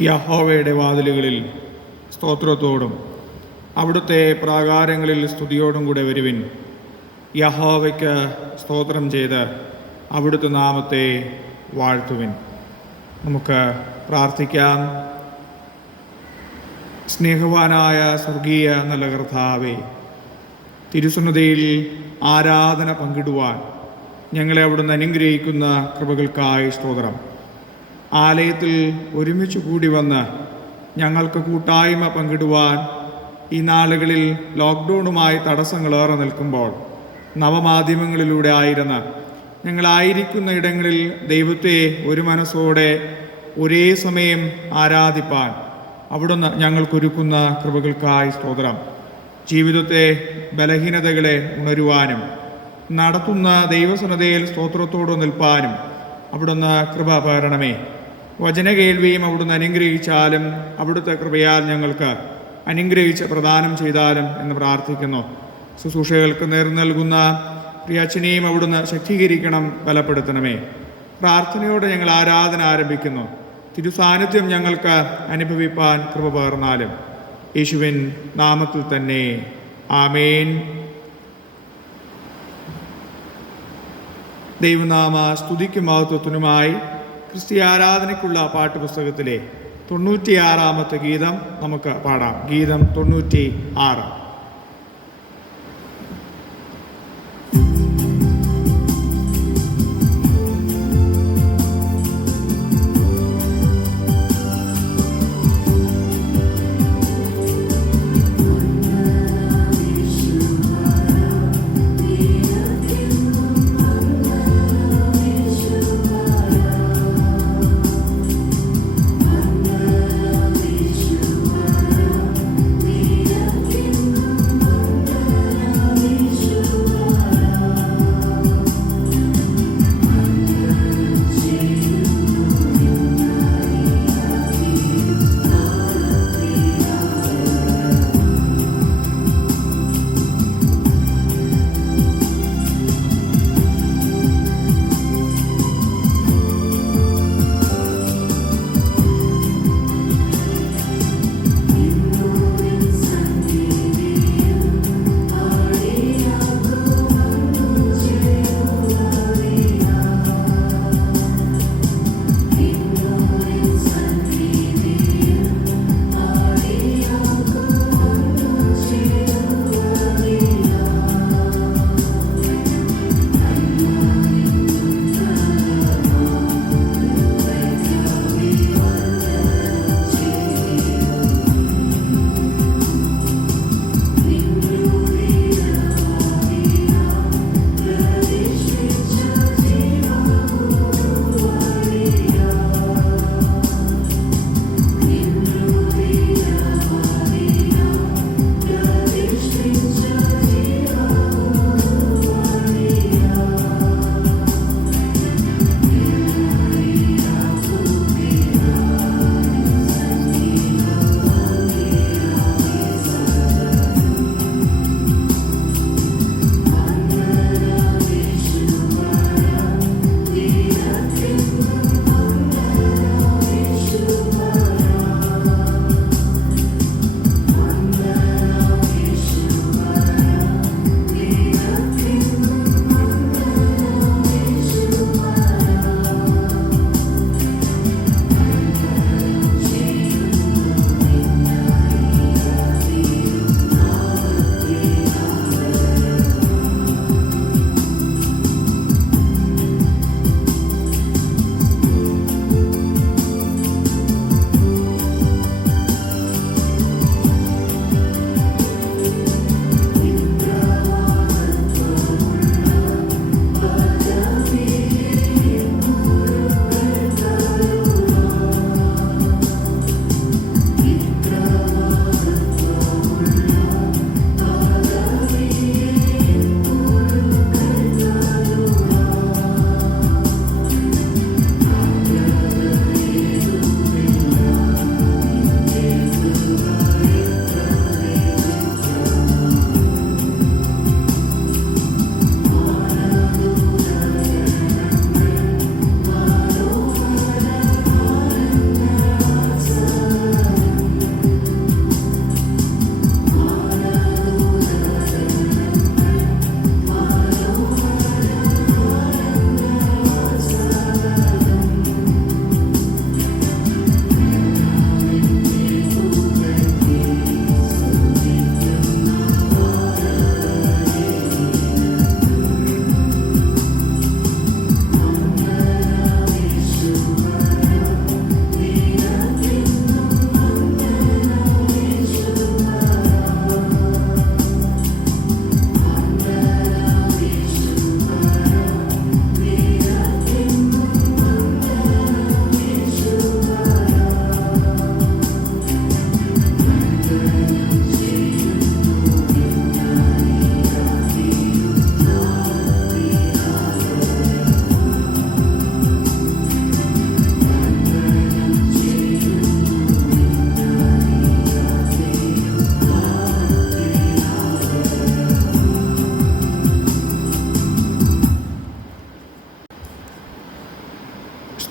യഹോവയുടെ വാതിലുകളിൽ സ്തോത്രത്തോടും അവിടുത്തെ പ്രാകാരങ്ങളിൽ സ്തുതിയോടും കൂടെ വരുവിൻ. യഹോവയ്ക്ക് സ്തോത്രം ചെയ്ത് അവിടുത്തെ നാമത്തെ വാഴ്ത്തുവിൻ. നമുക്ക് പ്രാർത്ഥിക്കാം. സ്നേഹവാനായ സ്വർഗീയ നല്ല കർത്താവേ, തിരുസന്നിധിയിൽ ആരാധന പങ്കിടുവാൻ ഞങ്ങളെ അവിടുന്ന് അനുഗ്രഹിക്കുന്ന കൃപകൾക്കായി സ്തോത്രം. ആലയത്തിൽ ഒരുമിച്ച് കൂടി വന്ന് ഞങ്ങൾക്ക് കൂട്ടായ്മ പങ്കിടുവാൻ ഈ നാളുകളിൽ ലോക്ക്ഡൗണുമായി തടസ്സങ്ങളേറെ നിൽക്കുമ്പോൾ നവമാധ്യമങ്ങളിലൂടെ ആയിരുന്ന ഞങ്ങളായിരിക്കുന്ന ഇടങ്ങളിൽ ദൈവത്തെ ഒരു മനസ്സോടെ ഒരേ സമയം ആരാധിപ്പാൻ അവിടുന്ന് ഞങ്ങൾക്കൊരുക്കുന്ന കൃപകൾക്കായി സ്തോത്രം. ജീവിതത്തെ ബലഹീനതകളെ ഉണരുവാനും നടത്തുന്ന ദൈവസന്നദ്ധയിൽ സ്തോത്രത്തോട് നിൽപ്പാനും അവിടുന്ന് കൃപ പകരണമേ. വചനകേൾവിയും അവിടുന്ന് അനുഗ്രഹിച്ചാലും അവിടുത്തെ കൃപയാൽ ഞങ്ങൾക്ക് അനുഗ്രഹിച്ച് പ്രദാനം ചെയ്താലും എന്ന് പ്രാർത്ഥിക്കുന്നു. ശുശ്രൂഷകൾക്ക് നേർന്നു നൽകുന്ന പ്രിയച്ഛനെയും അവിടുന്ന് ശക്തീകരിക്കണം, ബലപ്പെടുത്തണമേ. പ്രാർത്ഥനയോടെ ഞങ്ങൾ ആരാധന ആരംഭിക്കുന്നു. തിരുസാന്നിധ്യം ഞങ്ങൾക്ക് അനുഭവിപ്പാൻ കൃപ പകർന്നാലും യേശുവിൻ നാമത്തിൽ തന്നെ ആമേൻ. ദൈവനാമ സ്തുതിക്കും മഹത്വത്തിനുമായി ക്രിസ്തീയ ആരാധനയ്ക്കുള്ള പാട്ടുപുസ്തകത്തിലെ 96-ാമത്തെ ഗീതം നമുക്ക് പാടാം. ഗീതം 96. In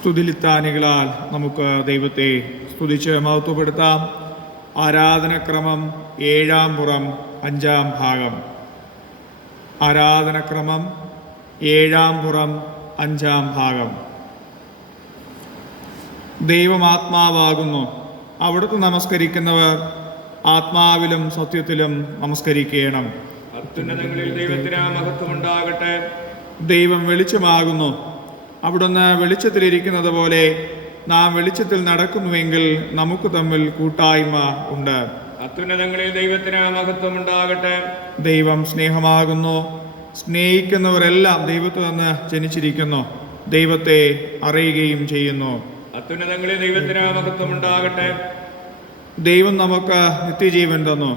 സ്തുതിലിത്താനികളാൽ നമുക്ക് ദൈവത്തെ സ്തുതിച്ച് മഹത്വപ്പെടുത്താം. ആരാധനക്രമം 7-ാം പുറം 5-ാം ഭാഗം. ആരാധനക്രമം 7-ാം പുറം 5-ാം ഭാഗം. ദൈവം ആത്മാവാകുന്നു. അവിടുത്തെ നമസ്കരിക്കുന്നവർ ആത്മാവിലും സത്യത്തിലും നമസ്കരിക്കണം. അത്യുന്നതങ്ങളിൽ ദൈവത്തിന് മഹത്വമുണ്ടാകട്ടെ. ദൈവം വെളിച്ചമാകുന്നു. അവിടുന്ന് വെളിച്ചത്തിലിരിക്കുന്നത് പോലെ നാം വെളിച്ചത്തിൽ നടക്കുന്നുവെങ്കിൽ നമുക്ക് തമ്മിൽ കൂട്ടായ്മ ഉണ്ട്. അത്യുന്നതങ്ങളിൽ ദൈവത്തിന് മഹത്വമുണ്ടാകട്ടെ. ദൈവം സ്നേഹമാകുന്നു. സ്നേഹിക്കുന്നവരെല്ലാം ദൈവത്തിൽ നിന്ന് ജനിച്ചിരിക്കുന്നു, ദൈവത്തെ അറിയുകയും ചെയ്യുന്നു. അത്യുന്നതങ്ങളിൽ ദൈവത്തിന് മഹത്വമുണ്ടാകട്ടെ. ദൈവം നമുക്ക് നിത്യജീവൻ തന്നു.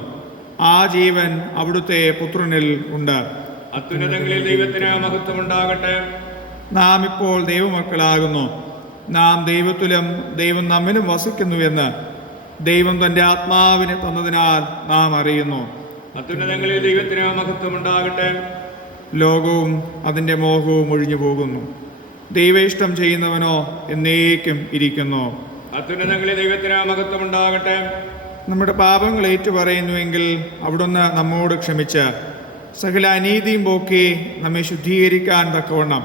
ആ ജീവൻ അവിടുത്തെ പുത്രനിൽ ഉണ്ട്. അത്യുന്നതങ്ങളിൽ ദൈവത്തിന് മഹത്വമുണ്ടാകട്ടെ. നാം ഇപ്പോൾ ദൈവമക്കളാകുന്നു. നാം ദൈവത്തിലും ദൈവം നമ്മിലും വസിക്കുന്നുവെന്ന് ദൈവം തൻ്റെ ആത്മാവിനെ തന്നതിനാൽ നാം അറിയുന്നു. അത്യുന്നതങ്ങളിൽ ദൈവത്തിന് മഹത്വമുണ്ടാകട്ടെ. ലോകവും അതിൻ്റെ മോഹവും ഒഴിഞ്ഞു പോകുന്നു. ദൈവ ഇഷ്ടം ചെയ്യുന്നവനോ എന്നേക്കും ഇരിക്കുന്നു. അത്യുന്നതങ്ങളിൽ ദൈവത്തിന് മഹത്വമുണ്ടാകട്ടെ. നമ്മുടെ പാപങ്ങൾ ഏറ്റുപറയുന്നുവെങ്കിൽ അവിടുന്ന് നമ്മോട് ക്ഷമിച്ച് സകല അനീതിയും പോക്കി നമ്മെ ശുദ്ധീകരിക്കാൻ തക്കവണ്ണം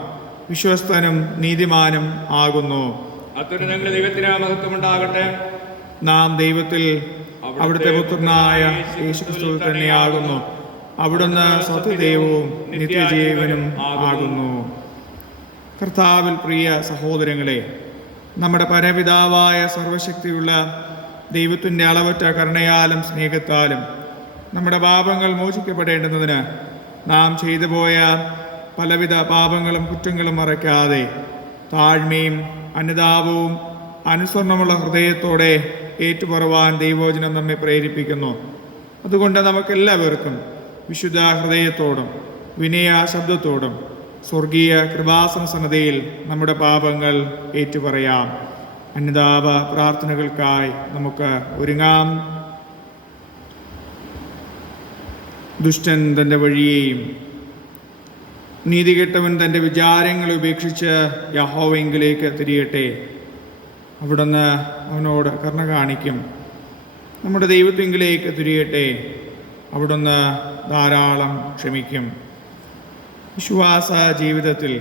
വിശ്വസ്തനും നീതിമാനും ആകുന്നു. അത്യുന്നതങ്ങളിൽ ദൈവത്തിന് മഹത്വമുണ്ടാകട്ടെ. നാം ദൈവത്തിൽ അവിടുത്തെ പുത്രനായ യേശുക്രിസ്തുവിൽ തന്നെയാകുന്നു. അവിടുന്ന് സത്യദൈവവും നിത്യജീവനും ആകുന്നു. കർത്താവിൽ പ്രിയ സഹോദരങ്ങളെ, നമ്മുടെ പരപിതാവായ സർവശക്തിയുള്ള ദൈവത്തിൻ്റെ അളവറ്റ കരുണയാലും സ്നേഹത്താലും നമ്മുടെ പാപങ്ങൾ മോചിക്കപ്പെടേണ്ടുന്നതിന് നാം ചെയ്തു പോയ പലവിധ പാപങ്ങളും കുറ്റങ്ങളും മറയ്ക്കാതെ താഴ്മയും അനുതാപവും അനുസരണമുള്ള ഹൃദയത്തോടെ ഏറ്റുപറവാൻ ദൈവവചനം നമ്മെ പ്രേരിപ്പിക്കുന്നു. അതുകൊണ്ട് നമുക്കെല്ലാവർക്കും വിശുദ്ധ ഹൃദയത്തോടും വിനയ ശബ്ദത്തോടും സ്വർഗീയ കൃപാസന സന്നദ്ധയിൽ നമ്മുടെ പാപങ്ങൾ ഏറ്റുപറയാം. അനുതാപ പ്രാർത്ഥനകൾക്കായി നമുക്ക് ഒരുങ്ങാം. ദുഷ്ടൻ തൻ്റെ വഴിയെയും നീതികെട്ടവൻ തൻ്റെ വിചാരങ്ങളെ ഉപേക്ഷിച്ച് യഹോവയിലേക്ക് തിരിയട്ടെ. അവിടുന്ന് അവനോട് കരുണ കാണിക്കും. നമ്മുടെ ദൈവത്തിങ്കിലേക്ക് തിരിയട്ടെ. അവിടുന്ന് ധാരാളം ക്ഷമിക്കും. വിശ്വാസ ജീവിതത്തിൽ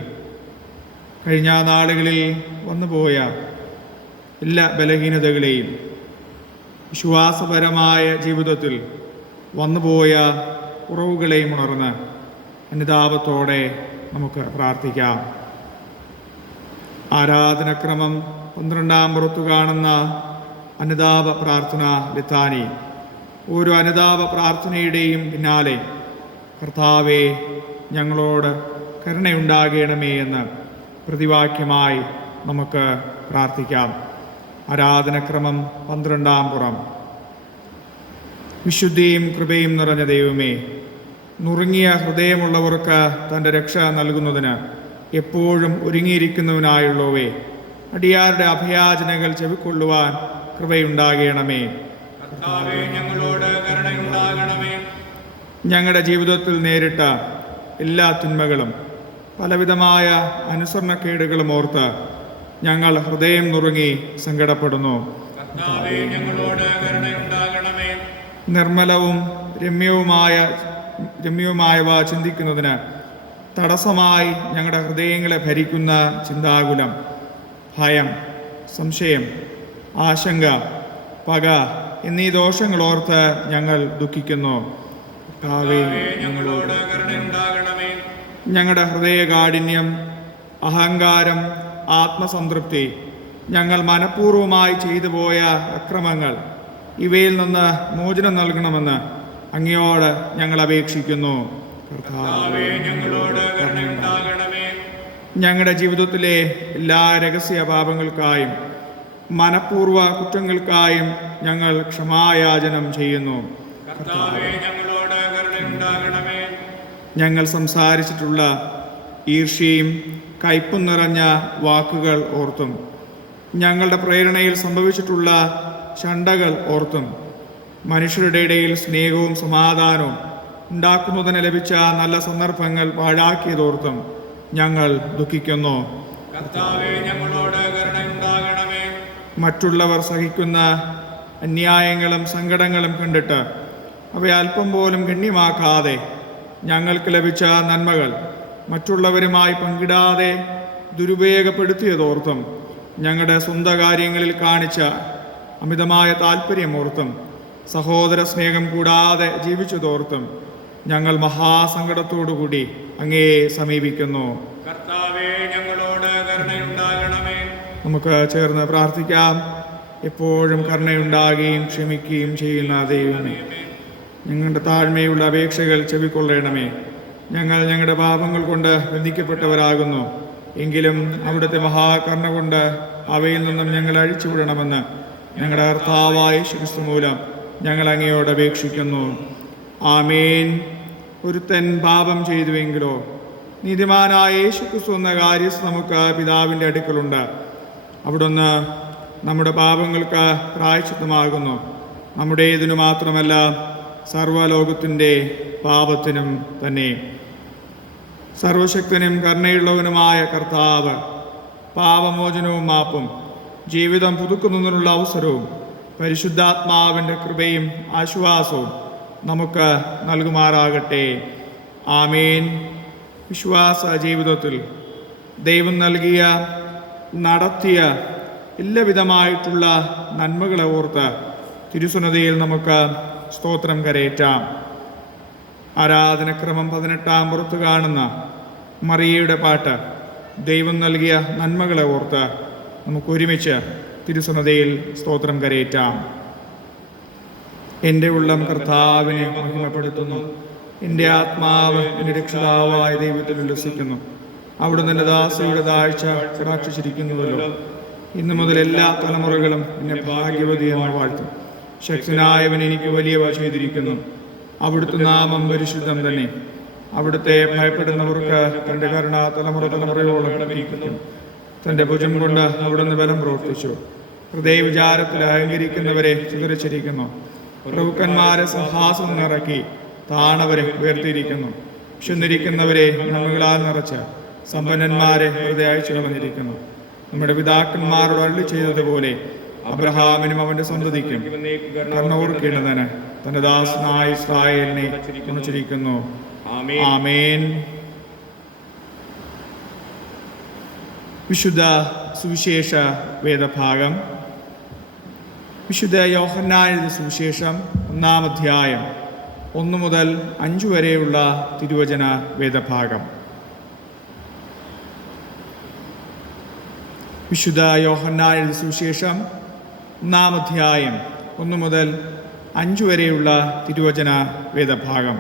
കഴിഞ്ഞ നാളുകളിൽ വന്നുപോയ എല്ലാ ബലഹീനതകളെയും വിശ്വാസപരമായ ജീവിതത്തിൽ വന്നുപോയ കുറവുകളെയും ഉണർന്ന് അനുതാപത്തോടെ നമുക്ക് പ്രാർത്ഥിക്കാം. ആരാധനക്രമം 12-ാം പുറത്തു കാണുന്ന അനുതാപ പ്രാർത്ഥന ലിത്താനി. ഓരോ അനുതാപ പ്രാർത്ഥനയുടെയും പിന്നാലെ കർത്താവേ ഞങ്ങളോട് കരുണയുണ്ടാകണമേ എന്ന് പ്രതിവാക്യമായി നമുക്ക് പ്രാർത്ഥിക്കാം. ആരാധനക്രമം 12-ാം പുറം. വിശുദ്ധിയും കൃപയും നിറഞ്ഞ ദൈവമേ, നുറുങ്ങിയ ഹൃദയമുള്ളവർക്ക് തൻ്റെ രക്ഷ നൽകുന്നതിന് എപ്പോഴും ഒരുങ്ങിയിരിക്കുന്നവനായുള്ളവേ, അടിയാരുടെ അഭയാചനകൾ ചെവിക്കൊള്ളുവാൻ കൃപയുണ്ടാകണമേ. ഞങ്ങളോട് കരുണയുണ്ടാകണമേ. ഞങ്ങളുടെ ജീവിതത്തിൽ നേരിട്ട എല്ലാ തിന്മകളും പലവിധമായ അനുസരണക്കേടുകളും ഓർത്ത് ഞങ്ങൾ ഹൃദയം നുറുങ്ങി സങ്കടപ്പെടുന്നു. ഞങ്ങളോട് കരുണയുണ്ടാകണമേ. നിർമ്മലവും രമ്യവുമായവ ചിന്തിക്കുന്നതിന് തടസ്സമായി ഞങ്ങളുടെ ഹൃദയങ്ങളെ ഭരിക്കുന്ന ചിന്താകുലം, ഭയം, സംശയം, ആശങ്ക, പക എന്നീ ദോഷങ്ങളോർത്ത് ഞങ്ങൾ ദുഃഖിക്കുന്നു. ഞങ്ങളോട് കരുണയുണ്ടാകണമേ. ഞങ്ങളുടെ ഹൃദയകാഠിന്യം, അഹങ്കാരം, ആത്മസംതൃപ്തി, ഞങ്ങൾ മനഃപൂർവ്വമായി ചെയ്തു പോയ അക്രമങ്ങൾ, ഇവയിൽ നിന്ന് മോചനം നൽകണമെന്ന് അങ്ങയോട് ഞങ്ങൾ അപേക്ഷിക്കുന്നു. ഞങ്ങളോട് കരുണയുണ്ടാകണമേ. ഞങ്ങളുടെ ജീവിതത്തിലെ എല്ലാ രഹസ്യ പാപങ്ങൾക്കായും മനഃപൂർവ്വ കുറ്റങ്ങൾക്കായും ഞങ്ങൾ ക്ഷമായാചനം ചെയ്യുന്നു. ഞങ്ങളോട് കരുണയുണ്ടാകണമേ. ഞങ്ങൾ സംസാരിച്ചിട്ടുള്ള ഈർഷ്യയും കയ്പും നിറഞ്ഞ വാക്കുകൾ ഓർത്തും ഞങ്ങളുടെ പ്രേരണയിൽ സംഭവിച്ചിട്ടുള്ള ശണ്ഠകൾ ഓർത്തും മനുഷ്യരുടെ ഇടയിൽ സ്നേഹവും സമാധാനവും ഉണ്ടാക്കുന്നതിന് ലഭിച്ച നല്ല സന്ദർഭങ്ങൾ പാഴാക്കിയതോർത്തും ഞങ്ങൾ ദുഃഖിക്കുന്നു. ഞങ്ങളോട് കരുണ മറ്റുള്ളവർ സഹിക്കുന്ന അന്യായങ്ങളും സങ്കടങ്ങളും കണ്ടിട്ട് അവയെ അല്പം പോലും ഗണ്യമാക്കാതെ ഞങ്ങൾക്ക് ലഭിച്ച നന്മകൾ മറ്റുള്ളവരുമായി പങ്കിടാതെ ദുരുപയോഗപ്പെടുത്തിയതോർത്തും ഞങ്ങളുടെ സ്വന്തം കാര്യങ്ങളിൽ കാണിച്ച അമിതമായ താല്പര്യമോർത്തും സഹോദര സ്നേഹം കൂടാതെ ജീവിച്ചതോർത്തും ഞങ്ങൾ മഹാസങ്കടത്തോടുകൂടി അങ്ങയെ സമീപിക്കുന്നു. കർത്താവേ, ഞങ്ങളോട് കരുണയുണ്ടാകണമേ. നമുക്ക് ചേർന്ന് പ്രാർത്ഥിക്കാം. എപ്പോഴും കരുണയുണ്ടാകുകയും ക്ഷമിക്കുകയും ചെയ്യുന്ന ദൈവമേ, ഞങ്ങളുടെ താഴ്മയുള്ള അപേക്ഷകൾ ചെവിക്കൊള്ളണമേ. ഞങ്ങൾ ഞങ്ങളുടെ പാപങ്ങൾ കൊണ്ട് ബന്ധിക്കപ്പെട്ടവരാകുന്നു. എങ്കിലും അവിടുത്തെ മഹാകരുണ കൊണ്ട് അവയിൽ നിന്നും ഞങ്ങൾ അഴിച്ചുവിടണമെന്ന് ഞങ്ങളുടെ കർത്താവായ യേശുക്രിസ്തു മൂലം ഞങ്ങൾ അങ്ങയോട് അപേക്ഷിക്കുന്നു. ആമേൻ. ഒരുത്തൻ പാപം ചെയ്തുവെങ്കിലോ നീതിമാനായ യേശുക്രിസ്തു എന്ന കാര്യസ്ഥ നമുക്ക് പിതാവിൻ്റെ അടുക്കലുണ്ട്. അവിടുന്ന് നമ്മുടെ പാപങ്ങൾക്ക് പ്രായശ്ചിത്തമാകുന്നു. നമ്മുടേതിനു മാത്രമല്ല, സർവ്വലോകത്തിൻ്റെ പാപത്തിനും തന്നെ. സർവശക്തനും കരുണയുള്ളവനുമായ കർത്താവ് പാപമോചനവും മാപ്പും ജീവിതം പുതുക്കുന്നതിനുള്ള അവസരവും പരിശുദ്ധാത്മാവിൻ്റെ കൃപയും ആശ്വാസവും നമുക്ക് നൽകുമാറാകട്ടെ. ആമേൻ. വിശ്വാസ ജീവിതത്തിൽ ദൈവം നൽകിയ നടത്തിയ എല്ലാവിധമായിട്ടുള്ള നന്മകളെ ഓർത്ത് തിരുസന്നിധിയിൽ നമുക്ക് സ്തോത്രം കരയേറ്റാം. ആരാധനക്രമം 18 പുറത്ത് കാണുന്ന മറിയയുടെ പാട്ട് ദൈവം നൽകിയ നന്മകളെ ഓർത്ത് നമുക്ക് ഒരുമിച്ച് തിരുസന്നിധിയിൽ സ്തോത്രം കരയേറ്റാം. എൻ്റെ ഉള്ളം കർത്താവിനെ മഹിമപ്പെടുത്തുന്നു. എൻ്റെ ആത്മാവ് എൻ്റെ രക്ഷിതാവായ ദൈവത്തിൽ ഉല്ലസിക്കുന്നു. അവിടുന്ന് എൻ്റെ ദാസയുടെ താഴ്ച കടാക്ഷിച്ചിരിക്കുന്നുവല്ലോ. ഇന്നു മുതൽ എല്ലാ തലമുറകളും എന്നെ ഭാഗ്യവതി എന്ന് വാഴ്ത്തും. ശക്തനായവൻ എനിക്ക് വലിയവ ചെയ്തിരിക്കുന്നു. അവിടുത്തെ നാമം പരിശുദ്ധം തന്നെ. അവിടുത്തെ ഭയപ്പെടുന്നവർക്ക് തൻ്റെ കരുണ തലമുറയോളം ഇരിക്കും. തൻ്റെ ഭുജം കൊണ്ട് അവിടുന്ന് ബലം പ്രവർത്തിച്ചു. ഹൃദയവിചാരത്തിൽ അഹങ്കരിക്കുന്നവരെ ചിതറിച്ചിരിക്കുന്നു. പ്രഭുക്കന്മാരെ സിംഹാസനം നിറക്കി താണവരെ ഉയർത്തിയിരിക്കുന്നു. വിശന്നിരിക്കുന്നവരെ നന്മകളാൽ നിറച്ച് സമ്പന്നന്മാരെ വെറുതെ അയച്ചു കളഞ്ഞിരിക്കുന്നു. നമ്മുടെ പിതാക്കന്മാരോട് അരുളി ചെയ്തതുപോലെ അബ്രഹാമിനും അവന്റെ സന്തതിക്കും കരുണ ഓർക്കേണ്ടതിന് തന്റെ ദാസനായ ഇസ്രായേലിനെ തുണച്ചിരിക്കുന്നു. ആമേൻ. വിശുദ്ധ സുവിശേഷ വേദഭാഗം. വിശുദ്ധ യോഹന്നാൻ എഴുതിയ സുവിശേഷം 1-ാം അധ്യായം 1 മുതൽ 5 വരെയുള്ള തിരുവചന വേദഭാഗം. വിശുദ്ധ യോഹന്നാൻ എഴുതിയ സുവിശേഷം 1-ാം അധ്യായം 1 മുതൽ 5 വരെയുള്ള തിരുവചന വേദഭാഗം.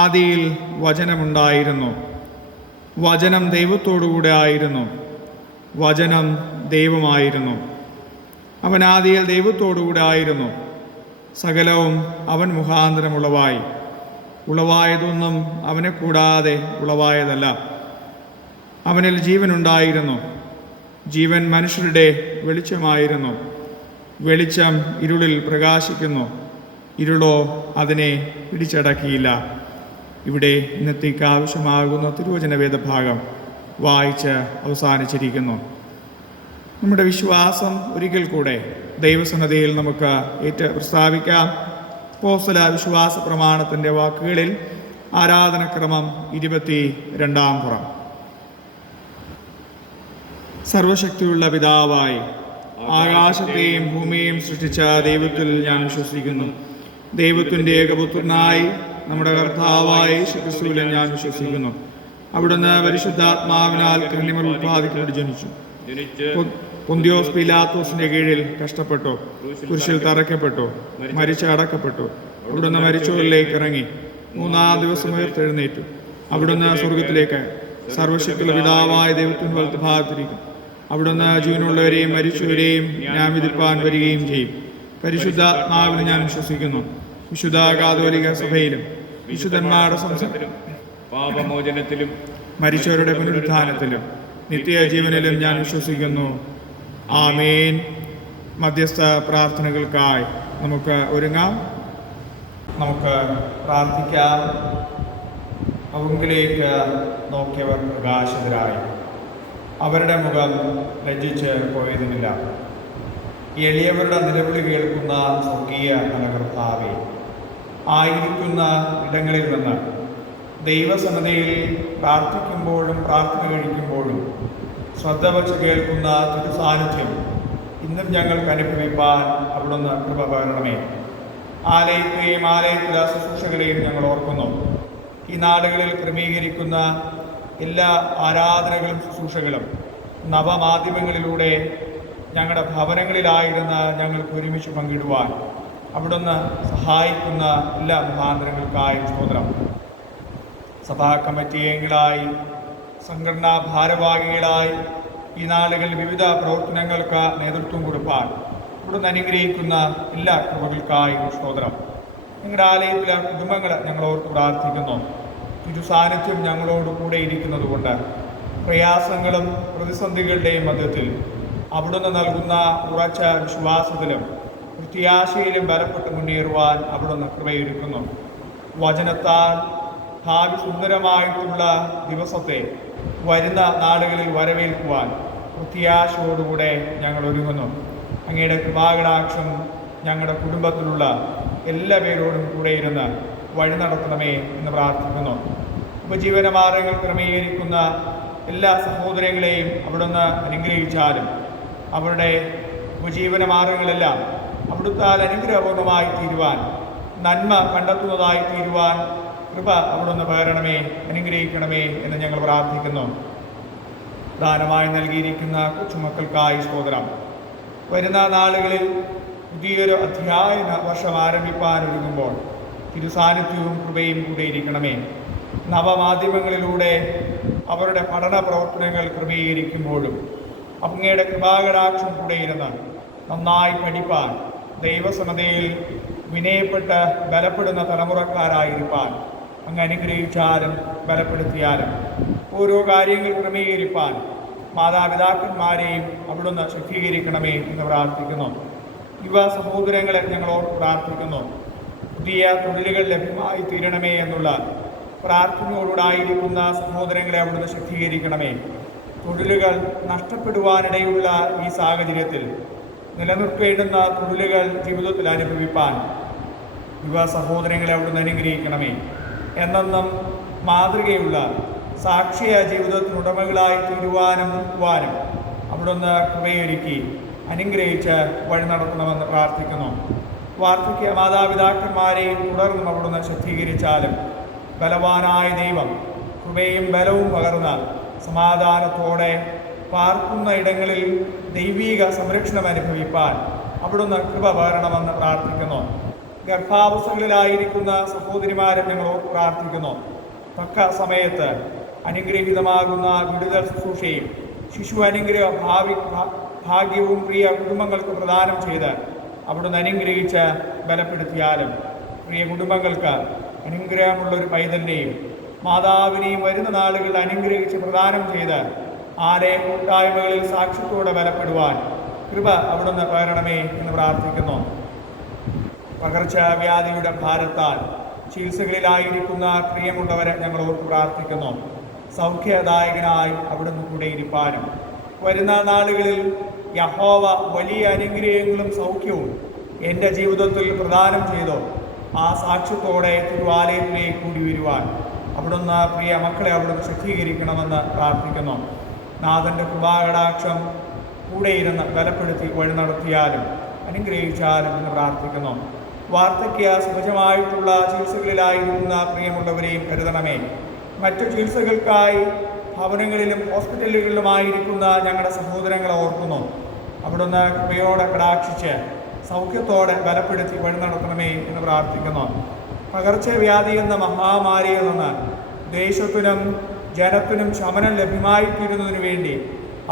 ആദിയിൽ വചനമുണ്ടായിരുന്നു. വചനം ദൈവത്തോടുകൂടെ ആയിരുന്നു. വചനം ദൈവമായിരുന്നു. അവൻ ആദിയിൽ ദൈവത്തോടുകൂടെ ആയിരുന്നു. സകലവും അവൻ മുഖാന്തരം ഉളവായി. ഉളവായതൊന്നും അവനെ കൂടാതെ ഉളവായതല്ല. അവനിൽ ജീവനുണ്ടായിരുന്നു. ജീവൻ മനുഷ്യരുടെ വെളിച്ചമായിരുന്നു. വെളിച്ചം ഇരുളിൽ പ്രകാശിക്കുന്നു. ഇരുളോ അതിനെ പിടിച്ചടക്കിയില്ല. ഇവിടെ ഇന്നത്തേക്ക് ആവശ്യമാകുന്ന തിരുവചന വേദഭാഗം വായിച്ച് അവസാനിച്ചിരിക്കുന്നു. നമ്മുടെ വിശ്വാസം ഒരിക്കൽ കൂടെ ദൈവസന്നിധിയിൽ നമുക്ക് പ്രസ്താവിക്കാം. അപ്പോസ്തല വിശ്വാസ പ്രമാണത്തിൻ്റെ വാക്കുകളിൽ ആരാധനക്രമം 22-ാം പുറം. സർവശക്തിയുള്ള പിതാവായി ആകാശത്തെയും ഭൂമിയെയും സൃഷ്ടിച്ച ദൈവത്തിൽ ഞാൻ വിശ്വസിക്കുന്നു. ദൈവത്തിൻ്റെ ഏകപുത്രനായി നമ്മുടെ കർത്താവായ യേശുക്രിസ്തുവിൽ ഞാൻ വിശ്വസിക്കുന്നു. അവിടുന്ന് പരിശുദ്ധാത്മാവിനാൽ കന്യമൽ ഉൽപ്പാദിക്കപ്പെട്ട് ജനിച്ചു. പൊന്തിയോസ് പീലാത്തോസിന്റെ കീഴിൽ കഷ്ടപ്പെട്ടു. കുരിശിൽ തറയ്ക്കപ്പെട്ടു. മരിച്ച് അടക്കപ്പെട്ടു. അവിടുന്ന് മരിച്ചവരിലേക്ക് ഇറങ്ങി. 3-ാം ദിവസം ഉയർത്തെഴുന്നേറ്റു. അവിടുന്ന് സ്വർഗത്തിലേക്ക് സർവശക്തിയുള്ള പിതാവായ ദൈവത്തിൻ്റെ വലത്ത് ഭാഗത്തിരിക്കും. അവിടുന്ന് ജീവനുള്ളവരെയും മരിച്ചവരെയും ഞാൻ വിധിപ്പാൻ വരികയും ചെയ്യും. പരിശുദ്ധാത്മാവിൽ ഞാൻ വിശ്വസിക്കുന്നു. വിശുദ്ധ കാതോലിക സഭയിലും വിശുദ്ധന്മാരുടെ സംസർഗത്തിലും പാപമോചനത്തിലും മരിച്ചവരുടെ പുനരുത്ഥാനത്തിലും നിത്യജീവനിലും ഞാൻ വിശ്വസിക്കുന്നു. ആമേൻ. മധ്യസ്ഥ പ്രാർത്ഥനകൾക്കായി നമുക്ക് ഒരുങ്ങാം. നമുക്ക് പ്രാർത്ഥിക്കാം. അവങ്കിലേക്ക് നോക്കിയവർ പ്രകാശിതരായി. അവരുടെ മുഖം ലജ്ജിച്ച് പോയതുമില്ല. എളിയവരുടെ നിലവിളി കേൾക്കുന്ന സ്വർഗീയ കർത്താവേ, ആയിരിക്കുന്ന ഇടങ്ങളിൽ നിന്ന് ദൈവസന്നദ്ധയിൽ പ്രാർത്ഥിക്കുമ്പോഴും പ്രാർത്ഥന കഴിക്കുമ്പോഴും ശ്രദ്ധ വച്ച് കേൾക്കുന്ന തിരുസാന്നിധ്യം ഇന്നും ഞങ്ങൾക്ക് അനുഭവിപ്പാൻ അവിടുന്ന് കൃപ പകരണമേ. ആലയത്തെയും ആലയത്തിലെ ശുശ്രൂഷകളെയും ഞങ്ങൾ ഓർക്കുന്നു. ഈ നാടുകളിൽ ക്രമീകരിക്കുന്ന എല്ലാ ആരാധനകളും ശുശ്രൂഷകളും നവമാധ്യമങ്ങളിലൂടെ ഞങ്ങളുടെ ഭവനങ്ങളിലായിരുന്ന ഞങ്ങൾക്ക് ഒരുമിച്ച് പങ്കിടുവാൻ അവിടുന്ന് സഹായിക്കുന്ന എല്ലാ മുഖാന്തരങ്ങൾക്കായി സ്തോത്രം. സഭാ കമ്മിറ്റി അംഗങ്ങളായി, സംഘടനാ ഭാരവാഹികളായി ഈ നാളുകളിൽ വിവിധ പ്രവർത്തനങ്ങൾക്ക് നേതൃത്വം കൊടുപ്പാൻ ഇവിടുന്ന് അനുഗ്രഹിക്കുന്ന എല്ലാ കൃപകൾക്കായി സ്തോത്രം. ഞങ്ങളുടെ ആലയത്തിലെ കുടുംബങ്ങൾ ഞങ്ങളോട് പ്രാർത്ഥിക്കുന്നു. തിരുസാന്നിധ്യം ഞങ്ങളോട് കൂടെ ഇരിക്കുന്നത് കൊണ്ട് പ്രയാസങ്ങളും പ്രതിസന്ധികളുടെയും മധ്യത്തിൽ അവിടുന്ന് നൽകുന്ന ഉറച്ച വിശ്വാസത്തിലും പ്രത്യാശയിലും ബലപ്പെട്ട് മുന്നേറുവാൻ അവിടുന്ന് കൃപയൊരുക്കുന്നു. വചനത്താൽ ഭാവി സുന്ദരമായിട്ടുള്ള ദിവസത്തെ വരുന്ന നാളുകളിൽ വരവേൽക്കുവാൻ പ്രത്യാശയോടുകൂടെ ഞങ്ങൾ ഒരുങ്ങുന്നു. അങ്ങയുടെ കൃപാകടാക്ഷം ഞങ്ങളുടെ കുടുംബത്തിലുള്ള എല്ലാ പേരോടും കൂടെ ഇരുന്ന് വഴി നടത്തണമേ എന്ന് പ്രാർത്ഥിക്കുന്നു. ഉപജീവന മാർഗങ്ങൾ ക്രമീകരിക്കുന്ന എല്ലാ സഹോദരങ്ങളെയും അവിടുന്ന് അനുഗ്രഹിച്ചാലും അവരുടെ ഉപജീവന മാർഗങ്ങളെല്ലാം അവിടുത്താൽ അനുഗ്രഹപൂർണ്ണമായി തീരുവാൻ, നന്മ കണ്ടെത്തുന്നതായി തീരുവാൻ കൃപ അവിടുന്ന് പകരണമേ, അനുഗ്രഹിക്കണമേ എന്ന് ഞങ്ങൾ പ്രാർത്ഥിക്കുന്നു. ദാനമായി നൽകിയിരിക്കുന്ന കൊച്ചുമക്കൾക്കായി സ്തോത്രം. വരുന്ന നാളുകളിൽ പുതിയൊരു അധ്യയന വർഷം ആരംഭിക്കാൻ ഒരുങ്ങുമ്പോൾ തിരുസാന്നിധ്യവും കൃപയും കൂടെ ഇരിക്കണമേ. നവമാധ്യമങ്ങളിലൂടെ അവരുടെ പഠന പ്രവർത്തനങ്ങൾ ക്രമീകരിക്കുമ്പോഴും അങ്ങയുടെ കൃപാകടാക്ഷം കൂടെ ഇരുന്ന് നന്നായി പഠിപ്പാൻ, ദൈവസന്നദ്ധയിൽ വിനയപ്പെട്ട് ബലപ്പെടുന്ന തലമുറക്കാരായിരിക്കാൻ അങ്ങ് അനുഗ്രഹിച്ചാലും ബലപ്പെടുത്തിയാലും ഓരോ കാര്യങ്ങൾ ക്രമീകരിപ്പാൻ മാതാപിതാക്കന്മാരെയും അവിടുന്ന് ശുദ്ധീകരിക്കണമേ എന്ന് പ്രാർത്ഥിക്കുന്നു. യുവ സഹോദരങ്ങളെ ഞങ്ങളോട് പ്രാർത്ഥിക്കുന്നു. പുതിയ തൊഴിലുകൾ ലഭ്യമായി തീരണമേ എന്നുള്ള പ്രാർത്ഥനയോടുകൂടായിരിക്കുന്ന സഹോദരങ്ങളെ അവിടുന്ന് ശുദ്ധീകരിക്കണമേ. തൊഴിലുകൾ നഷ്ടപ്പെടുവാനിടയുള്ള ഈ സാഹചര്യത്തിൽ നിലനിർത്തേണ്ടുന്ന തൊഴിലുകൾ ജീവിതത്തിൽ അനുഭവിപ്പാൻ യുവ സഹോദരങ്ങളെ അവിടുന്ന് അനുഗ്രഹിക്കണമേ. എന്നെന്നും മാതൃകയുള്ള സാക്ഷിയ ജീവിതത്തിനുടമകളായി തീരുവാനും നിൽക്കുവാനും അവിടുന്ന് കൃപയൊരുക്കി അനുഗ്രഹിച്ച് വഴി നടത്തണമെന്ന് പ്രാർത്ഥിക്കുന്നു. വാർദ്ധക്യ മാതാപിതാക്കന്മാരെയും തുടർന്നും അവിടുന്ന് ശക്തീകരിച്ചാലും ബലവാനായ ദൈവം കൃപയും ബലവും പകർന്ന സമാധാനത്തോടെ പാർക്കുന്ന ഇടങ്ങളിൽ ദൈവീക സംരക്ഷണം അനുഭവിപ്പാൻ അവിടുന്ന് കൃപ പകരണമെന്ന് പ്രാർത്ഥിക്കുന്നു. ഗർഭാവസ്ഥകളിലായിരിക്കുന്ന സഹോദരിമാരെ ഞങ്ങൾ പ്രാർത്ഥിക്കുന്നു. തക്ക സമയത്ത് അനുഗ്രഹീതമാകുന്ന വിടുതൽ ശുശ്രൂഷയും ശിശു അനുഗ്രഹ ഭാഗ്യവും പ്രിയ കുടുംബങ്ങൾക്ക് പ്രദാനം ചെയ്ത് അവിടുന്ന് അനുഗ്രഹിച്ച് ബലപ്പെടുത്തിയാലും പ്രിയ കുടുംബങ്ങൾക്ക് അനുഗ്രഹമുള്ളൊരു പൈതലിനെയും മാതാവിനെയും വരുന്ന നാളുകളിൽ അനുഗ്രഹിച്ച് പ്രദാനം ചെയ്ത് ആരെ കൂട്ടായ്മകളിൽ സാക്ഷ്യത്തോടെ ബലപ്പെടുവാൻ കൃപ അവിടുന്ന് പകരണമേ എന്ന് പ്രാർത്ഥിക്കുന്നു. പകർച്ചവ്യാധിയുടെ ഭാരത്താൽ ചികിത്സകളിലായിരിക്കുന്ന പ്രിയമുള്ളവരെ ഞങ്ങൾ ഓർത്ത് പ്രാർത്ഥിക്കുന്നു. സൗഖ്യദായകനായി അവിടുന്ന് കൂടെ ഇരിപ്പാനും വരുന്ന നാളുകളിൽ യഹോവ വലിയ അനുഗ്രഹങ്ങളും സൗഖ്യവും എൻ്റെ ജീവിതത്തിൽ പ്രദാനം ചെയ്തോ ആ സാക്ഷ്യത്തോടെ തിരുവാലയത്തിലേക്ക് കൂടി വരുവാൻ അവിടുന്ന് പ്രിയ മക്കളെ അവിടുന്ന് ശക്തീകരിക്കണമെന്ന് പ്രാർത്ഥിക്കുന്നു. നാഥൻ്റെ കൃപാകടാക്ഷം കൂടെ ഇരുന്ന് ബലപ്പെടുത്തി വഴി നടത്തിയാലും അനുഗ്രഹിച്ചാലും എന്ന് പ്രാർത്ഥിക്കുന്നു. വാർദ്ധക്യ സഹജമായിട്ടുള്ള ചികിത്സകളിലായിരിക്കുന്ന പ്രിയമുള്ളവരെയും കരുതണമേ. മറ്റു ചികിത്സകൾക്കായി ഭവനങ്ങളിലും ഹോസ്പിറ്റലുകളിലുമായിരിക്കുന്ന ഞങ്ങളുടെ സഹോദരങ്ങളെ ഓർക്കുന്നു. അവിടുന്ന് കൃപയോടെ കടാക്ഷിച്ച് സൗഖ്യത്തോടെ ബലപ്പെടുത്തി വഴി നടത്തണമേ എന്ന് പ്രാർത്ഥിക്കുന്നു. പകർച്ചവ്യാധി എന്ന മഹാമാരിയിൽ നിന്ന് ദേശത്തിനും ജനത്തിനും ശമനം ലഭ്യമായിത്തീരുന്നതിനു വേണ്ടി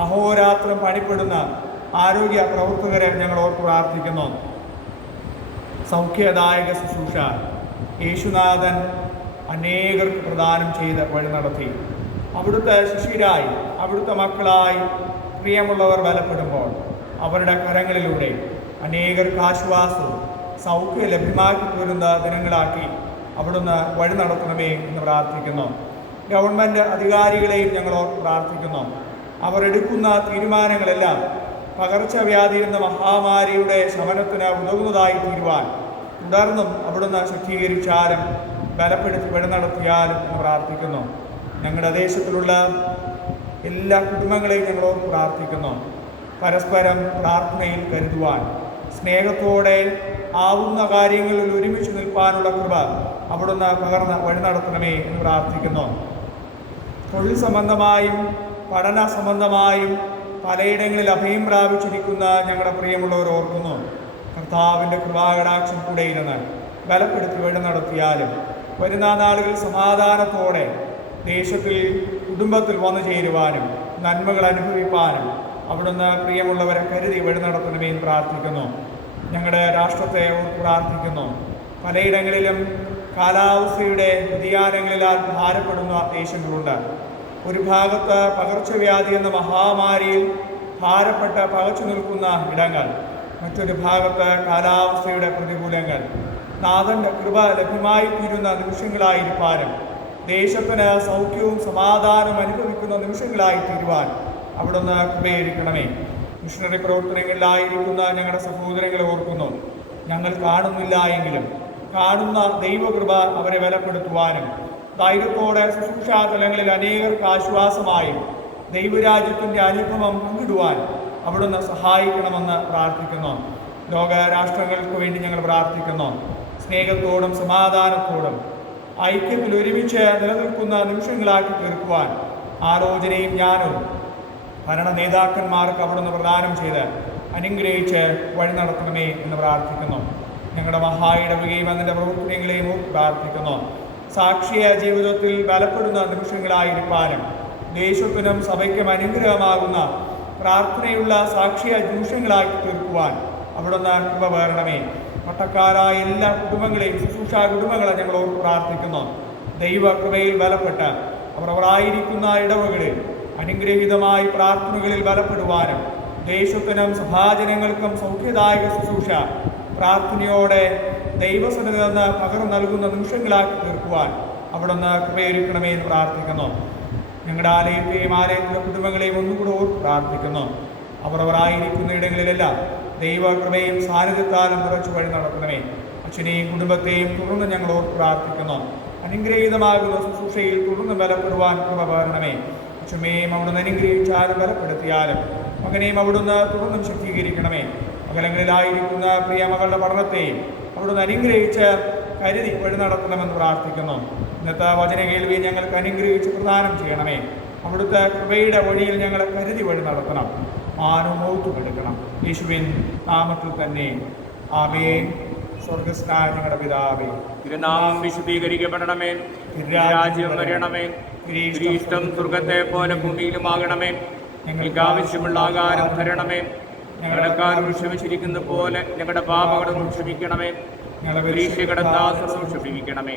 അഹോരാത്രം പണിപ്പെടുന്ന ആരോഗ്യ പ്രവർത്തകരെ ഞങ്ങൾ ഓർത്ത് പ്രാർത്ഥിക്കുന്നു. സൗഖ്യദായക ശുശ്രൂഷ യേശുനാഥൻ അനേകർക്ക് പ്രദാനം ചെയ്ത് വഴി നടത്തി. അവിടുത്തെ ശിഷ്യരായി അവിടുത്തെ മക്കളായി പ്രിയമുള്ളവർ ബലപ്പെടുമ്പോൾ അവരുടെ കരങ്ങളിലൂടെ അനേകർക്ക് ആശ്വാസവും സൗഖ്യം ലഭ്യമാക്കി വരുന്ന ദിനങ്ങളാക്കി അവിടുന്ന് വഴി നടത്തണമേ എന്ന് പ്രാർത്ഥിക്കുന്നു. ഗവൺമെൻറ് അധികാരികളെയും ഞങ്ങൾ പ്രാർത്ഥിക്കുന്നു. അവർ എടുക്കുന്ന തീരുമാനങ്ങളെല്ലാം പകർച്ചവ്യാധി എന്ന മഹാമാരിയുടെ ശമനത്തിന് ഉതകുന്നതായി തീരുവാൻ തുടർന്നും അവിടുന്ന് ശുദ്ധീകരിച്ചാലും ബലപ്പെടുത്തി വഴി നടത്തിയാലും എന്ന് പ്രാർത്ഥിക്കുന്നു. ഞങ്ങളുടെ ദേശത്തിലുള്ള എല്ലാ കുടുംബങ്ങളെയും ഞങ്ങളോട് പ്രാർത്ഥിക്കുന്നു. പരസ്പരം പ്രാർത്ഥനയിൽ കരുതുവാൻ, സ്നേഹത്തോടെ ആവുന്ന കാര്യങ്ങളിൽ ഒരുമിച്ച് നിൽപ്പാനുള്ള കൃപ അവിടുന്ന് പകർന്ന് വഴി നടത്തണമേ എന്ന് പ്രാർത്ഥിക്കുന്നു. തൊഴിൽ സംബന്ധമായും പഠന സംബന്ധമായും പലയിടങ്ങളിൽ അഭയം പ്രാപിച്ചിരിക്കുന്ന ഞങ്ങളുടെ പ്രിയമുള്ളവർ ഓർക്കുന്നു. കർത്താവിൻ്റെ കൃപാകടാക്ഷം കൂടെ ഇരുന്ന് ബലപ്പെടുത്തി വഴി നടത്തിയാലും വരുന്ന നാളുകളിൽ സമാധാനത്തോടെ ദേശത്തിൽ കുടുംബത്തിൽ വന്നു ചേരുവാനും നന്മകൾ അനുഭവിപ്പാനും അവിടുന്ന് പ്രിയമുള്ളവരെ കരുതി വഴി നടത്തണമേ എന്ന് പ്രാർത്ഥിക്കുന്നു. ഞങ്ങളുടെ രാഷ്ട്രത്തെ പ്രാർത്ഥിക്കുന്നു. പലയിടങ്ങളിലും കാലാവസ്ഥയുടെ വ്യതിയാനങ്ങളിലാൽ ഭാരപ്പെടുന്ന ദേശങ്ങളുണ്ട്. ഒരു ഭാഗത്ത് പകർച്ചവ്യാധി എന്ന മഹാമാരിയിൽ ഭാരപ്പെട്ട് പകച്ചു നിൽക്കുന്ന ഇടങ്ങൾ, മറ്റൊരു ഭാഗത്ത് കാലാവസ്ഥയുടെ പ്രതികൂലങ്ങൾ. നാഥൻ്റെ കൃപ ലഭ്യമായി തീരുന്ന നിമിഷങ്ങളായിരിക്കാനും ദേശത്തിന് സൗഖ്യവും സമാധാനവും അനുഭവിക്കുന്ന നിമിഷങ്ങളായി തീരുവാൻ അവിടുന്ന് കൃപയായിരിക്കണമേ. മിഷണറി പ്രവർത്തനങ്ങളിലായിരിക്കുന്ന ഞങ്ങളുടെ സഹോദരങ്ങളെ ഓർക്കുന്നു. ഞങ്ങൾ കാണുന്നില്ല എങ്കിലും കാണുന്ന ദൈവകൃപ അവരെ ബലപ്പെടുത്തുവാനും ധൈര്യത്തോടെ ശുശ്രൂഷാ തലങ്ങളിൽ അനേകർക്ക് ആശ്വാസമായും ദൈവരാജ്യത്തിൻ്റെ അനുഭവം പങ്കിടുവാൻ അവിടുന്ന് സഹായിക്കണമെന്ന് പ്രാർത്ഥിക്കുന്നു. ലോകരാഷ്ട്രങ്ങൾക്ക് വേണ്ടി ഞങ്ങൾ പ്രാർത്ഥിക്കുന്നു. സ്നേഹത്തോടും സമാധാനത്തോടും ഐക്യത്തിൽ ഒരുമിച്ച് നിലനിൽക്കുന്ന നിമിഷങ്ങളാക്കി തീർക്കുവാൻ ആലോചനയും ജ്ഞാനവും ഭരണ നേതാക്കന്മാർക്ക് അവിടുന്ന് പ്രദാനം ചെയ്ത് അനുഗ്രഹിച്ച് വഴി നടത്തണമേ എന്ന് പ്രാർത്ഥിക്കുന്നു. ഞങ്ങളുടെ മഹായിടവുകയും അതിൻ്റെ പ്രവർത്തനങ്ങളെയും പ്രാർത്ഥിക്കുന്നു. സാക്ഷിയ ജീവിതത്തിൽ ബലപ്പെടുന്ന നിമിഷങ്ങളായിരിക്കാനും ദേശത്തിനും സഭയ്ക്കും അനുഗ്രഹമാകുന്ന പ്രാർത്ഥനയുള്ള സാക്ഷിയ നിമിഷങ്ങളാക്കി തീർക്കുവാൻ അവിടുന്ന് കൃപ വേറണമേ. പട്ടക്കാരായ എല്ലാ കുടുംബങ്ങളെയും ശുശ്രൂഷാ കുടുംബങ്ങളെ ഞങ്ങളോട് പ്രാർത്ഥിക്കുന്നു. ദൈവകൃപയിൽ ബലപ്പെട്ട് അവരായിരിക്കുന്ന ഇടവകളിൽ അനുഗ്രഹീതമായി പ്രാർത്ഥനകളിൽ ബലപ്പെടുവാനും ദേശത്തിനും സഭാജനങ്ങൾക്കും സൗഖ്യദായക ശുശ്രൂഷ പ്രാർത്ഥനയോടെ ദൈവസന്നിധി നിന്ന് പകർന്നു നൽകുന്ന നിമിഷങ്ങളാക്കി തീർക്കുവാൻ അവിടുന്ന് കൃപയൊരുക്കണമേ എന്ന് പ്രാർത്ഥിക്കുന്നു. ഞങ്ങളുടെ ആലയത്തെയും ആലയത്തിലെ കുടുംബങ്ങളെയും ഒന്നുകൂടെ ഓർത്ത് പ്രാർത്ഥിക്കുന്നു. അവരായിരിക്കുന്ന ഇടങ്ങളിലെല്ലാം ദൈവകൃപയും സാന്നിധ്യത്താലും നിറച്ചു വഴി നടത്തണമേ. അച്ഛനെയും കുടുംബത്തെയും തുടർന്ന് ഞങ്ങൾ ഓർത്ത് പ്രാർത്ഥിക്കുന്നു. അനുഗ്രഹീതമാകുന്ന ശുശ്രൂഷയിൽ തുടർന്ന് ബലപ്പെടുവാൻ കൃപ പകരണമേ. അച്ഛനെയും അവിടുന്ന് അനുഗ്രഹിച്ചാലും ബലപ്പെടുത്തിയാലും മകനെയും അവിടുന്ന് തുടർന്നും ശക്തീകരിക്കണമേ. അകലങ്ങളിലായിരിക്കുന്ന പ്രിയ മകളുടെ പഠനത്തെയും അവിടുന്ന് അനുഗ്രഹിച്ച് കരുതി വഴി നടത്തണമെന്ന് പ്രാർത്ഥിക്കുന്നു. ഇന്നത്തെ വചന കേൾവി ഞങ്ങൾക്ക് അനുഗ്രഹിച്ച് പ്രദാനം ചെയ്യണമേ. അവിടുത്തെ കൃപയുടെ വഴിയിൽ ഞങ്ങളെ കരുതി വഴി നടത്തണം. മാനമോത്തും എടുക്കണം. യേശുവിൻ നാമത്തിൽ തന്നെ ആമേൻ. സ്വർഗസ്നായ ഞങ്ങളുടെ പിതാവേ, തിരുനാമം വിശുദ്ധീകരിക്കപ്പെടണമേ. രാജ്യം വരണമേ. ഇഷ്ടം സ്വർഗത്തെ പോലെ ഭൂമിയിലുമാകണമേ. ഞങ്ങൾക്ക് ആവശ്യമുള്ള ആഹാരം തരണമേ. ഞങ്ങളുടെ കാര്യം ക്ഷമിച്ചിരിക്കുന്ന പോലെ ഞങ്ങളുടെ പാപങ്ങളും ക്ഷമിക്കണമേ. ഞങ്ങളുടെ പരീക്ഷയുടെ ദാസവും ക്ഷമിക്കണമേ.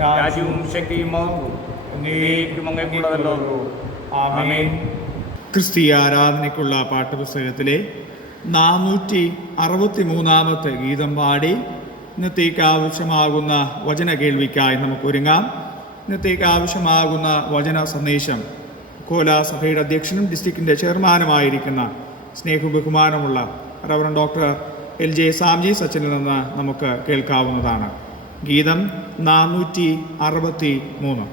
രാജ്യവും ശക്തിയും അങ്ങേക്കുള്ളതല്ലോ. ആമേൻ. ക്രിസ്തീയ ആരാധനയ്ക്കുള്ള പാഠപുസ്തകത്തിലെ 463 ഗീതം പാടി ഇന്നത്തേക്ക് ആവശ്യമാകുന്ന വചന കേൾവിക്കായി നമുക്ക് ഒരുങ്ങാം. ഇന്നത്തേക്ക് ആവശ്യമാകുന്ന വചന സന്ദേശം കോല സഭയുടെ അധ്യക്ഷനും ഡിസ്ട്രിക്റ്റിൻ്റെ ചെയർമാനുമായിരിക്കുന്ന സ്നേഹബഹുമാനമുള്ള റവറൻ ഡോക്ടർ LJ സാംജി സച്ചനിൽ നിന്ന് നമുക്ക് കേൾക്കാവുന്നതാണ്. ഗീതം 463.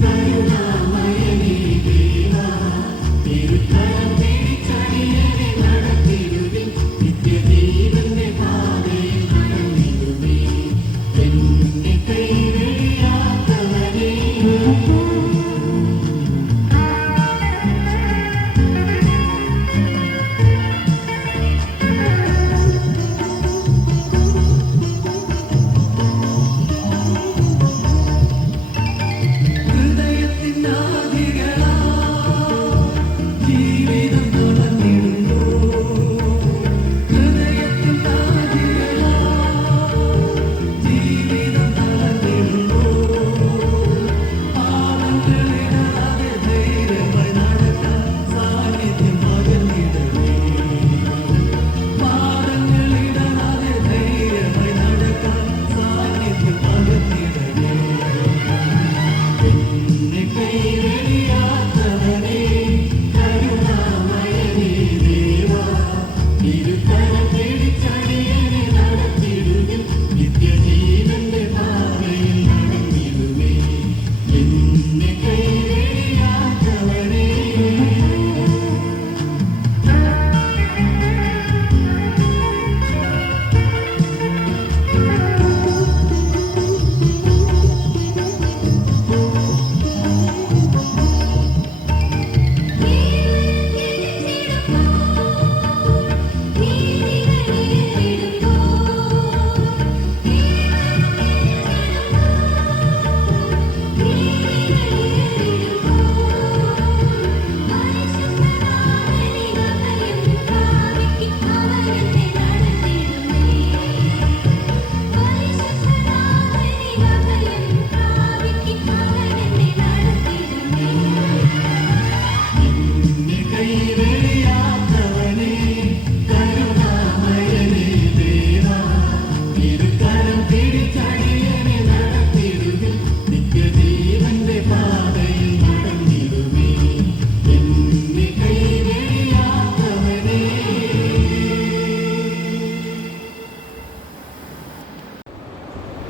കരുണാമയനേ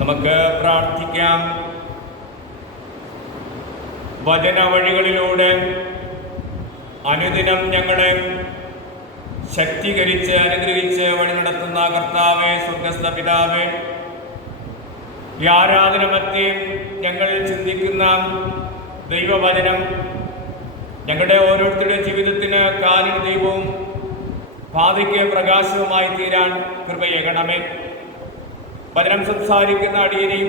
നമുക്ക് പ്രാർത്ഥിക്കാം. വചന വഴികളിലൂടെ അനുദിനം ഞങ്ങളെ ശക്തീകരിച്ച് അനുഗ്രഹിച്ച് വഴി നടത്തുന്ന കർത്താവേ, സ്വർഗ്ഗസ്ഥ പിതാവേ, ഈ ആരാധന മധ്യേ ഞങ്ങൾ ചിന്തിക്കുന്ന ദൈവവചനം ഞങ്ങളുടെ ഓരോരുത്തരുടെ ജീവിതത്തിന് കാലിന് ദൈവവും പാതയ്ക്ക് പ്രകാശവുമായി തീരാൻ കൃപയേകണമേ. വചനം സംസാരിക്കുന്ന അടിയനെയും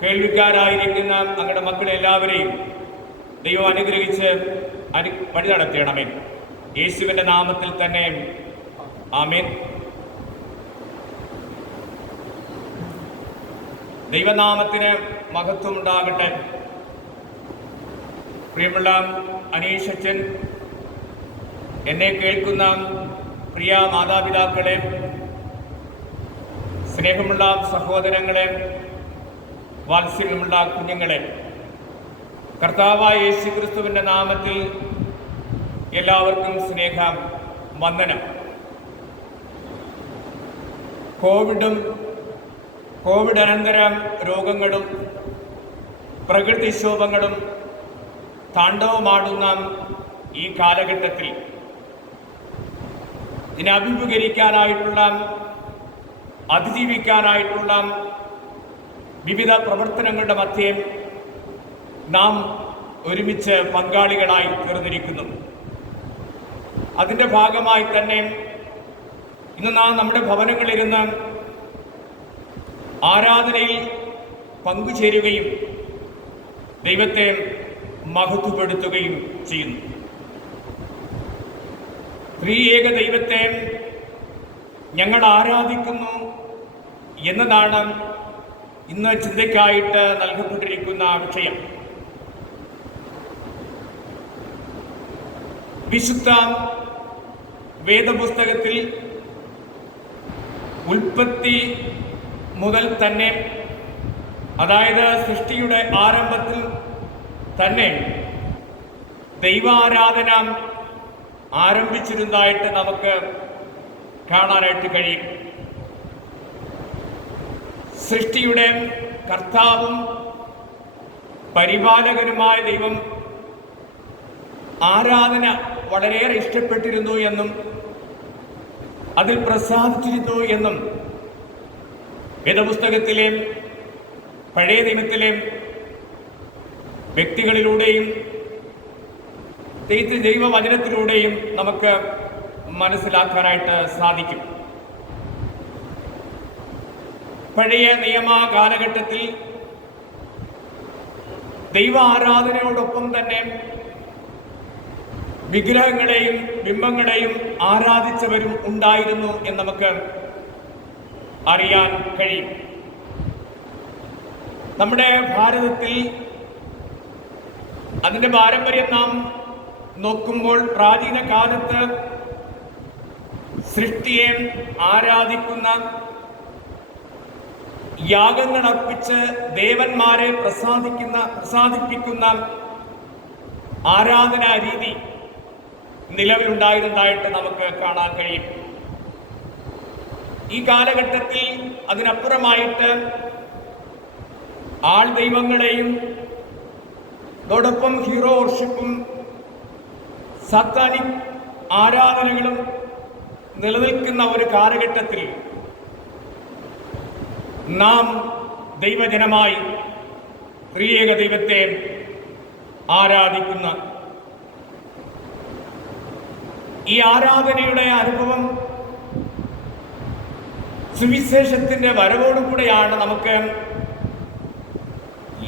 കേൾവിക്കാരായിരിക്കുന്ന ഞങ്ങളുടെ മക്കളെ എല്ലാവരെയും ദൈവം അനുഗ്രഹിച്ച് വഴി നടത്തിയണമേ. യേശുവിൻ്റെ നാമത്തിൽ തന്നെ ആമേൻ. ദൈവനാമത്തിന് മഹത്വം ഉണ്ടാകട്ടെ. പ്രിയമുള്ള അനീഷച്ചൻ, എന്നെ കേൾക്കുന്ന പ്രിയ മാതാപിതാക്കളെ, സ്നേഹമുള്ള സഹോദരങ്ങളെ, വാത്സല്യമുള്ള കുഞ്ഞുങ്ങളെ, കർത്താവായ യേശു ക്രിസ്തുവിൻ്റെ നാമത്തിൽ എല്ലാവർക്കും സ്നേഹ വന്ദനം. കോവിഡ് അനന്തര രോഗങ്ങളും പ്രകൃതിക്ഷോഭങ്ങളും താണ്ഡവമാടുന്ന ഈ കാലഘട്ടത്തിൽ ഇതിനെ അഭിമുഖീകരിക്കാനായിട്ടുള്ള അതിജീവിക്കാനായിട്ടുള്ള വിവിധ പ്രവർത്തനങ്ങളുടെ മധ്യേ നാം ഒരുമിച്ച് പങ്കാളികളായി തീർന്നിരിക്കുന്നു. അതിൻ്റെ ഭാഗമായി തന്നെ ഇന്ന് നാം നമ്മുടെ ഭവനങ്ങളിലിരുന്ന് ആരാധനയിൽ പങ്കുചേരുകയും ദൈവത്തെ മഹത്വപ്പെടുത്തുകയും ചെയ്യുന്നു. ത്രിയേക ദൈവത്തെ ഞങ്ങൾ ആരാധിക്കുന്നു എന്നതാണ് ഇന്ന് ചിന്തയ്ക്കായിട്ട് നൽകപ്പെട്ടിരിക്കുന്ന വിഷയം. വിശുദ്ധ വേദപുസ്തകത്തിൽ ഉൽപ്പത്തി മുതൽ തന്നെ, അതായത് സൃഷ്ടിയുടെ ആരംഭത്തിൽ തന്നെ ദൈവാരാധന ആരംഭിച്ചിരുന്നതായിട്ട് നമുക്ക് കാണാനായിട്ട് കഴിയും. സൃഷ്ടിയുടെ കർത്താവും പരിപാലകനുമായ ദൈവം ആരാധന വളരെയേറെ ഇഷ്ടപ്പെട്ടിരുന്നു എന്നും അതിൽ പ്രസാദിച്ചിരുന്നു എന്നും വേദപുസ്തകത്തിലെ പഴയ നിയമത്തിലെ വ്യക്തികളിലൂടെയും ദൈവവചനത്തിലൂടെയും നമുക്ക് മനസ്സിലാക്കാനായിട്ട് സാധിക്കും. പഴയ നിയമ കാലഘട്ടത്തിൽ ദൈവ ആരാധനയോടൊപ്പം തന്നെ വിഗ്രഹങ്ങളെയും ബിംബങ്ങളെയും ആരാധിച്ചവരും ഉണ്ടായിരുന്നു എന്ന് നമുക്ക് അറിയാൻ കഴിയും. നമ്മുടെ ഭാരതത്തിൽ അതിൻ്റെ പാരമ്പര്യം നാം നോക്കുമ്പോൾ പ്രാചീന കാലത്ത് സൃഷ്ടിയെ ആരാധിക്കുന്ന, യാഗങ്ങൾ അർപ്പിച്ച് ദേവന്മാരെ പ്രസാദിപ്പിക്കുന്ന ആരാധനാ രീതി നിലവിലുണ്ടായിരുന്നതായിട്ട് നമുക്ക് കാണാൻ കഴിയും. ഈ കാലഘട്ടത്തിൽ അതിനപ്പുറമായിട്ട് ആൾ ദൈവങ്ങളെയും അതോടൊപ്പം ഹീറോ വർഷിപ്പും സാത്താനിക് ആരാധനകളും നിലനിൽക്കുന്ന ഒരു കാലഘട്ടത്തിൽ നാം ദൈവജനമായി ത്രിയേക ദൈവത്തെ ആരാധിക്കുന്ന ഈ ആരാധനയുടെ അനുഭവം സുവിശേഷത്തിന്റെ വരവോടുകൂടെയാണ് നമുക്ക്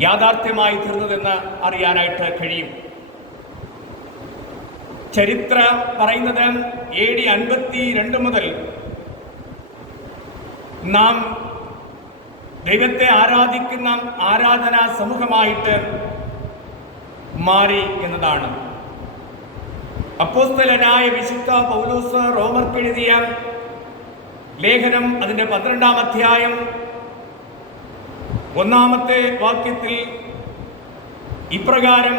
യാഥാർത്ഥ്യമായി തീർന്നതെന്ന് അറിയാനായിട്ട് കഴിയും. ചരിത്രം പറയുന്നത് AD 52 മുതൽ നാം ദൈവത്തെ ആരാധിക്കുന്ന ആരാധനാ സമൂഹമായിട്ട് മാറി എന്നതാണ്. അപ്പോസ്തലനായ വിശുദ്ധ പൗലോസ് റോമർക്കെഴുതിയ ലേഖനം അതിൻ്റെ 12-ാം അധ്യായം 1-ാമത്തെ വാക്യത്തിൽ ഇപ്രകാരം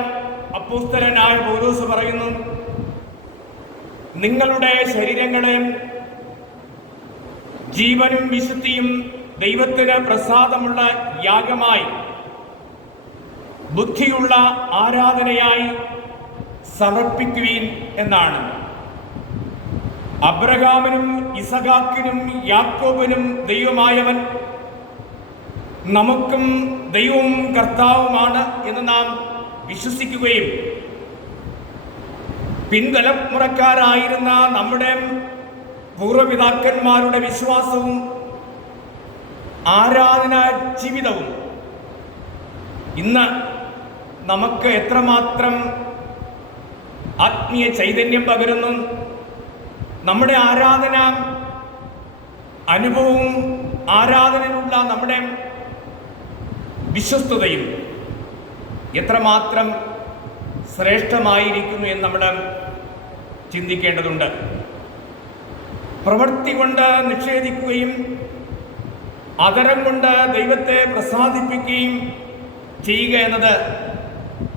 അപ്പോസ്തലനായ പൗലോസ് പറയുന്നു: നിങ്ങളുടെ ശരീരങ്ങളെ ജീവനും വിശുദ്ധിയും ദൈവത്തിന് പ്രസാദമുള്ള യാഗമായി, ബുദ്ധിയുള്ള ആരാധനയായി സമർപ്പിക്കുവീൻ എന്നാണ്. അബ്രഹാമിനും ഇസഹാക്കിനും യാക്കോബിനും ദൈവമായവൻ നമുക്കും ദൈവവും കർത്താവുമാണ് എന്ന് നാം വിശ്വസിക്കുകയും പിൻതലമുറക്കാരായിരുന്ന നമ്മുടെ പൂർവപിതാക്കന്മാരുടെ വിശ്വാസവും ആരാധനാ ജീവിതവും ഇന്ന് നമുക്ക് എത്രമാത്രം ആത്മീയ ചൈതന്യം പകരുന്നു, നമ്മുടെ ആരാധന അനുഭവവും ആരാധനയിലുള്ള നമ്മുടെ വിശ്വസ്തതയും എത്രമാത്രം ശ്രേഷ്ഠമായിരിക്കുന്നു എന്ന് നമ്മൾ ചിന്തിക്കേണ്ടതുണ്ട്. പ്രവൃത്തി കൊണ്ട് നിഷേധിക്കുകയും അതരം കൊണ്ട് ദൈവത്തെ പ്രസാദിപ്പിക്കുകയും ചെയ്യുക എന്നത്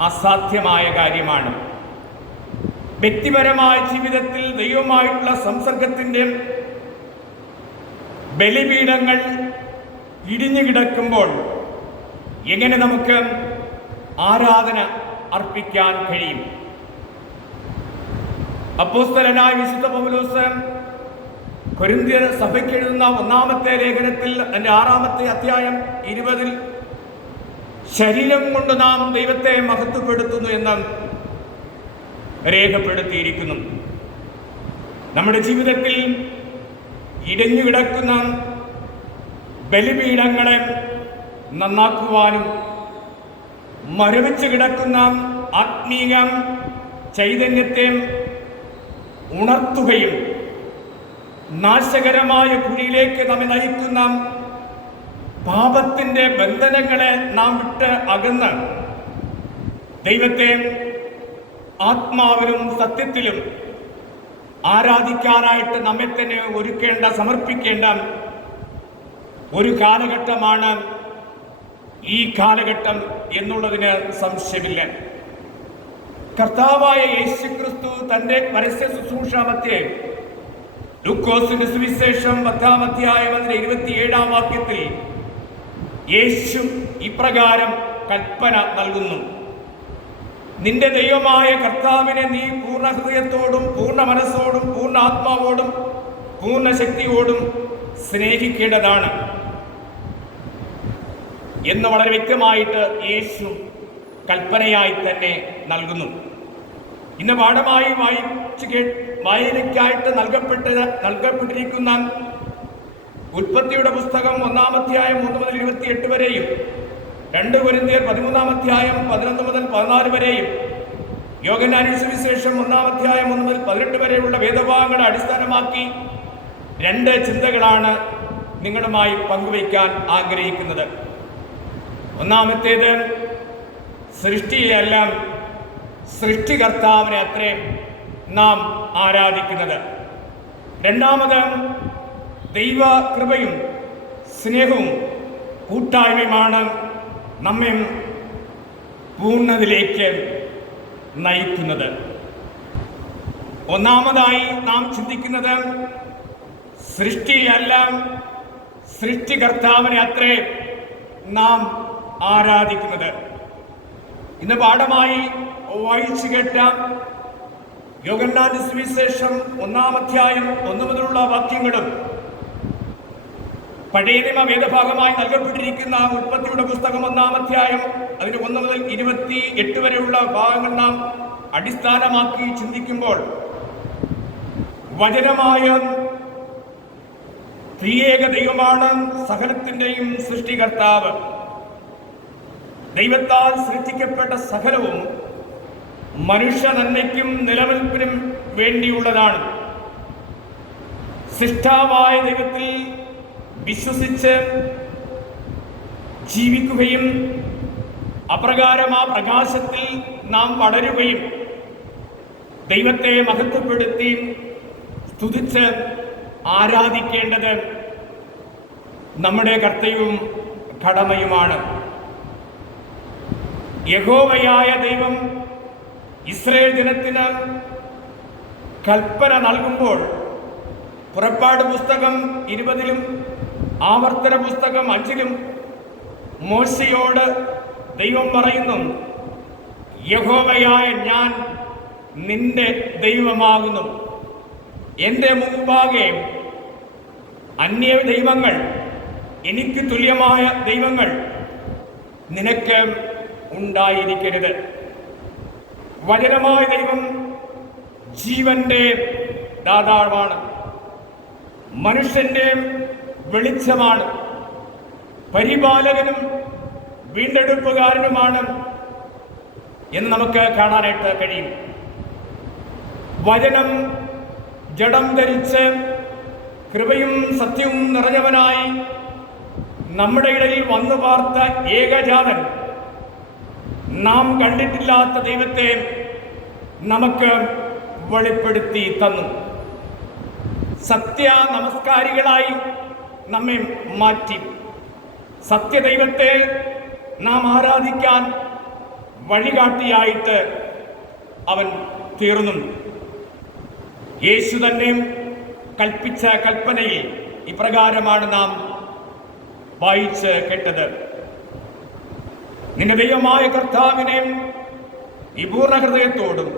അസാധ്യമായ കാര്യമാണ്. വ്യക്തിപരമായ ജീവിതത്തിൽ ദൈവവുമായിട്ടുള്ള സംസർഗത്തിൻ്റെ ബലിപീഠങ്ങൾ ഇടിഞ്ഞു കിടക്കുമ്പോൾ എങ്ങനെ നമുക്ക് ആരാധന അർപ്പിക്കാൻ കഴിയും? അപ്പോസ്തലനായ വിശുദ്ധ പൗലോസ് കൊരിന്ത്യർ സഭയ്ക്ക് എഴുതുന്ന 1-ാമത്തെ ലേഖനത്തിൽ അതിൻ്റെ 6-ാമത്തെ അധ്യായം 20 ശരീരം കൊണ്ട് നാം ദൈവത്തെ മഹത്വപ്പെടുത്തുന്നു എന്ന് രേഖപ്പെടുത്തിയിരിക്കുന്നു. നമ്മുടെ ജീവിതത്തിൽ ഇടഞ്ഞു കിടക്കുന്ന ബലിപീഠങ്ങളെ നന്നാക്കുവാനും മരവിച്ച് കിടക്കുന്ന ആത്മീയ ചൈതന്യത്തെ ഉണർത്തുകയും നാശകരമായ കുഴിയിലേക്ക് നമ്മെ നയിക്കുന്ന പാപത്തിൻ്റെ ബന്ധനങ്ങളെ നാം വിട്ട് അകന്ന് ദൈവത്തെ ആത്മാവിലും സത്യത്തിലും ആരാധിക്കാനായിട്ട് നമ്മെ തന്നെ ഒരുക്കേണ്ട, സമർപ്പിക്കേണ്ട ഒരു കാലഘട്ടമാണ് ഈ കാലഘട്ടം എന്നുള്ളതിന് സംശയമില്ല. കർത്താവായ യേശുക്രിസ്തു തൻ്റെ പരസ്യ ശുശ്രൂഷാമത്തെ ലൂക്കോസിന്റെ സുവിശേഷം 10-ാം അധ്യായം 27-ാം വാക്യത്തിൽ യേശു ഇപ്രകാരം കൽപ്പന നൽകുന്നു: നിന്റെ ദൈവമായ കർത്താവിനെ നീ പൂർണ്ണ ഹൃദയത്തോടും പൂർണ്ണ മനസ്സോടും പൂർണ്ണ ആത്മാവോടും പൂർണ്ണ ശക്തിയോടും സ്നേഹിക്കേണ്ടതാണ് എന്ന് വളരെ വ്യക്തമായിട്ട് യേശു കൽപ്പനയായി തന്നെ നൽകുന്നു. ഇന്ന് പാഠമായി വായനയ്ക്കായിട്ട് നൽകപ്പെട്ടിരിക്കുന്ന ഉൽപ്പത്തിയുടെ പുസ്തകം 1-ാം അധ്യായം 1 മുതൽ 28 വരെയും 2 കൊരിന്ത്യർ 13-ാം അധ്യായം 11 മുതൽ 14 വരെയും യോഹന്നാന്റെ സുവിശേഷം 1-ാം അധ്യായം 1 മുതൽ 18 വരെയുള്ള വേദഭാഗങ്ങളെ അടിസ്ഥാനമാക്കി 2 ചിന്തകളാണ് നിങ്ങളുമായി പങ്കുവയ്ക്കാൻ ആഗ്രഹിക്കുന്നത്. ഒന്നാമത്തേത്, സൃഷ്ടിയെല്ലാം സൃഷ്ടികർത്താവിനെ അത്രേ നാം ആരാധിക്കുന്നത്. രണ്ടാമത്, ദൈവ കൃപയും സ്നേഹവും കൂട്ടായ്മയുമാണ് നമ്മെ പൂർണ്ണതയിലേക്ക് നയിക്കുന്നത്. ഒന്നാമതായി നാം ചിന്തിക്കുന്നത് സൃഷ്ടിയെല്ലാം സൃഷ്ടികർത്താവിനെ അത്രേ നാം ആരാധിക്കുന്നത്. ഇന്ന് പാഠമായി വായിച്ചു കേട്ട യോഹന്നാന്റെ സുവിശേഷം 1-ാം അധ്യായം 1 മുതലുള്ള വാക്യങ്ങളും പഴയ നിയമ വേദഭാഗമായി നൽകപ്പെട്ടിരിക്കുന്ന ഉൽപ്പത്തിയുടെ പുസ്തകം 1-ാം അധ്യായം അതിന് 1 മുതൽ 28 വരെയുള്ള ഭാഗങ്ങൾ നാം അടിസ്ഥാനമാക്കി ചിന്തിക്കുമ്പോൾ വചനമായ ത്രിയേക ദൈവമാണ് സകലത്തിൻ്റെയും സൃഷ്ടികർത്താവ്. ദൈവത്താൽ സൃഷ്ടിക്കപ്പെട്ട സകലവും മനുഷ്യ നന്മയ്ക്കും നിലനിൽപ്പിനും വേണ്ടിയുള്ളതാണ്. സൃഷ്ടാവായ ദൈവത്തിൽ വിശ്വസിച്ച് ജീവിക്കുകയും അപ്രകാരം ആ പ്രകാശത്തിൽ നാം വളരുകയും ദൈവത്തെ മഹത്വപ്പെടുത്തി സ്തുതിച്ച് ആരാധിക്കേണ്ടത് നമ്മുടെ കർത്തവ്യവും കടമയുമാണ്. യഹോവയായ ദൈവം ഇസ്രായേൽ ജനത്തിന് കൽപ്പന നൽകുമ്പോൾ പുറപ്പാട് പുസ്തകം 20-ലും ആവർത്തന പുസ്തകം 5 മോശയോട് ദൈവം പറയുന്നു, യഹോവയായ ഞാൻ നിന്റെ ദൈവമാകുന്നു, എൻ്റെ മുമ്പാകെ അന്യ ദൈവങ്ങൾ, എനിക്ക് തുല്യമായ ദൈവങ്ങൾ നിനക്ക് ഉണ്ടായിരിക്കരുത്. വചനമായ ദൈവം ജീവന്റെ ദാതാവാണ്, മനുഷ്യന്റെ വെളിച്ചമാണ്, പരിപാലകനും വീണ്ടെടുപ്പുകാരനുമാണ് എന്ന് നമുക്ക് കാണാനായിട്ട് കഴിയും. വചനം ജഡം ധരിച്ച് കൃപയും സത്യവും നിറഞ്ഞവനായി നമ്മുടെ ഇടയിൽ വന്നു പാർത്ത ഏകജാതൻ, നാം കണ്ടിട്ടില്ലാത്ത ദൈവത്തെ നമുക്ക് വെളിപ്പെടുത്തി തന്നു. സത്യ നമസ്കാരികളായി നമ്മെ മാറ്റി. സത്യദൈവത്തെ നാം ആരാധിക്കാൻ വഴികാട്ടിയായിട്ട് അവൻ തീർന്നു. യേശു തന്നെ കൽപ്പിച്ച കൽപ്പനയിൽ ഇപ്രകാരമാണ് നാം വായിച്ച് കേട്ടത്, നിന്റെ ദൈവമായ കർത്താവിനെ ഈ പൂർണ്ണ ഹൃദയത്തോടും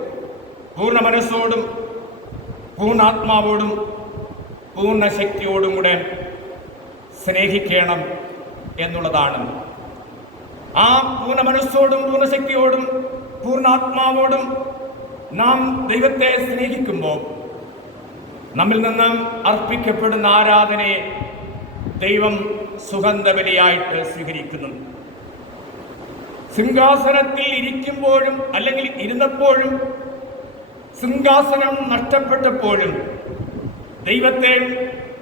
പൂർണ്ണ മനസ്സോടും പൂർണ്ണാത്മാവോടും പൂർണ്ണ ശക്തിയോടും കൂടെ സ്നേഹിക്കണം എന്നുള്ളതാണ്. ആ പൂർണ്ണ മനസ്സോടും പൂർണ്ണ ശക്തിയോടും പൂർണ്ണാത്മാവോടും നാം ദൈവത്തെ സ്നേഹിക്കുമ്പോൾ നമ്മിൽ നിന്ന് അർപ്പിക്കപ്പെടുന്ന ആരാധനയെ ദൈവം സുഗന്ധബലിയായിട്ട് സ്വീകരിക്കുന്നു. സിംഹാസനത്തിൽ ഇരിക്കുമ്പോഴും അല്ലെങ്കിൽ ഇരുന്നപ്പോഴും സിംഹാസനം നഷ്ടപ്പെട്ടപ്പോഴും ദൈവത്തെ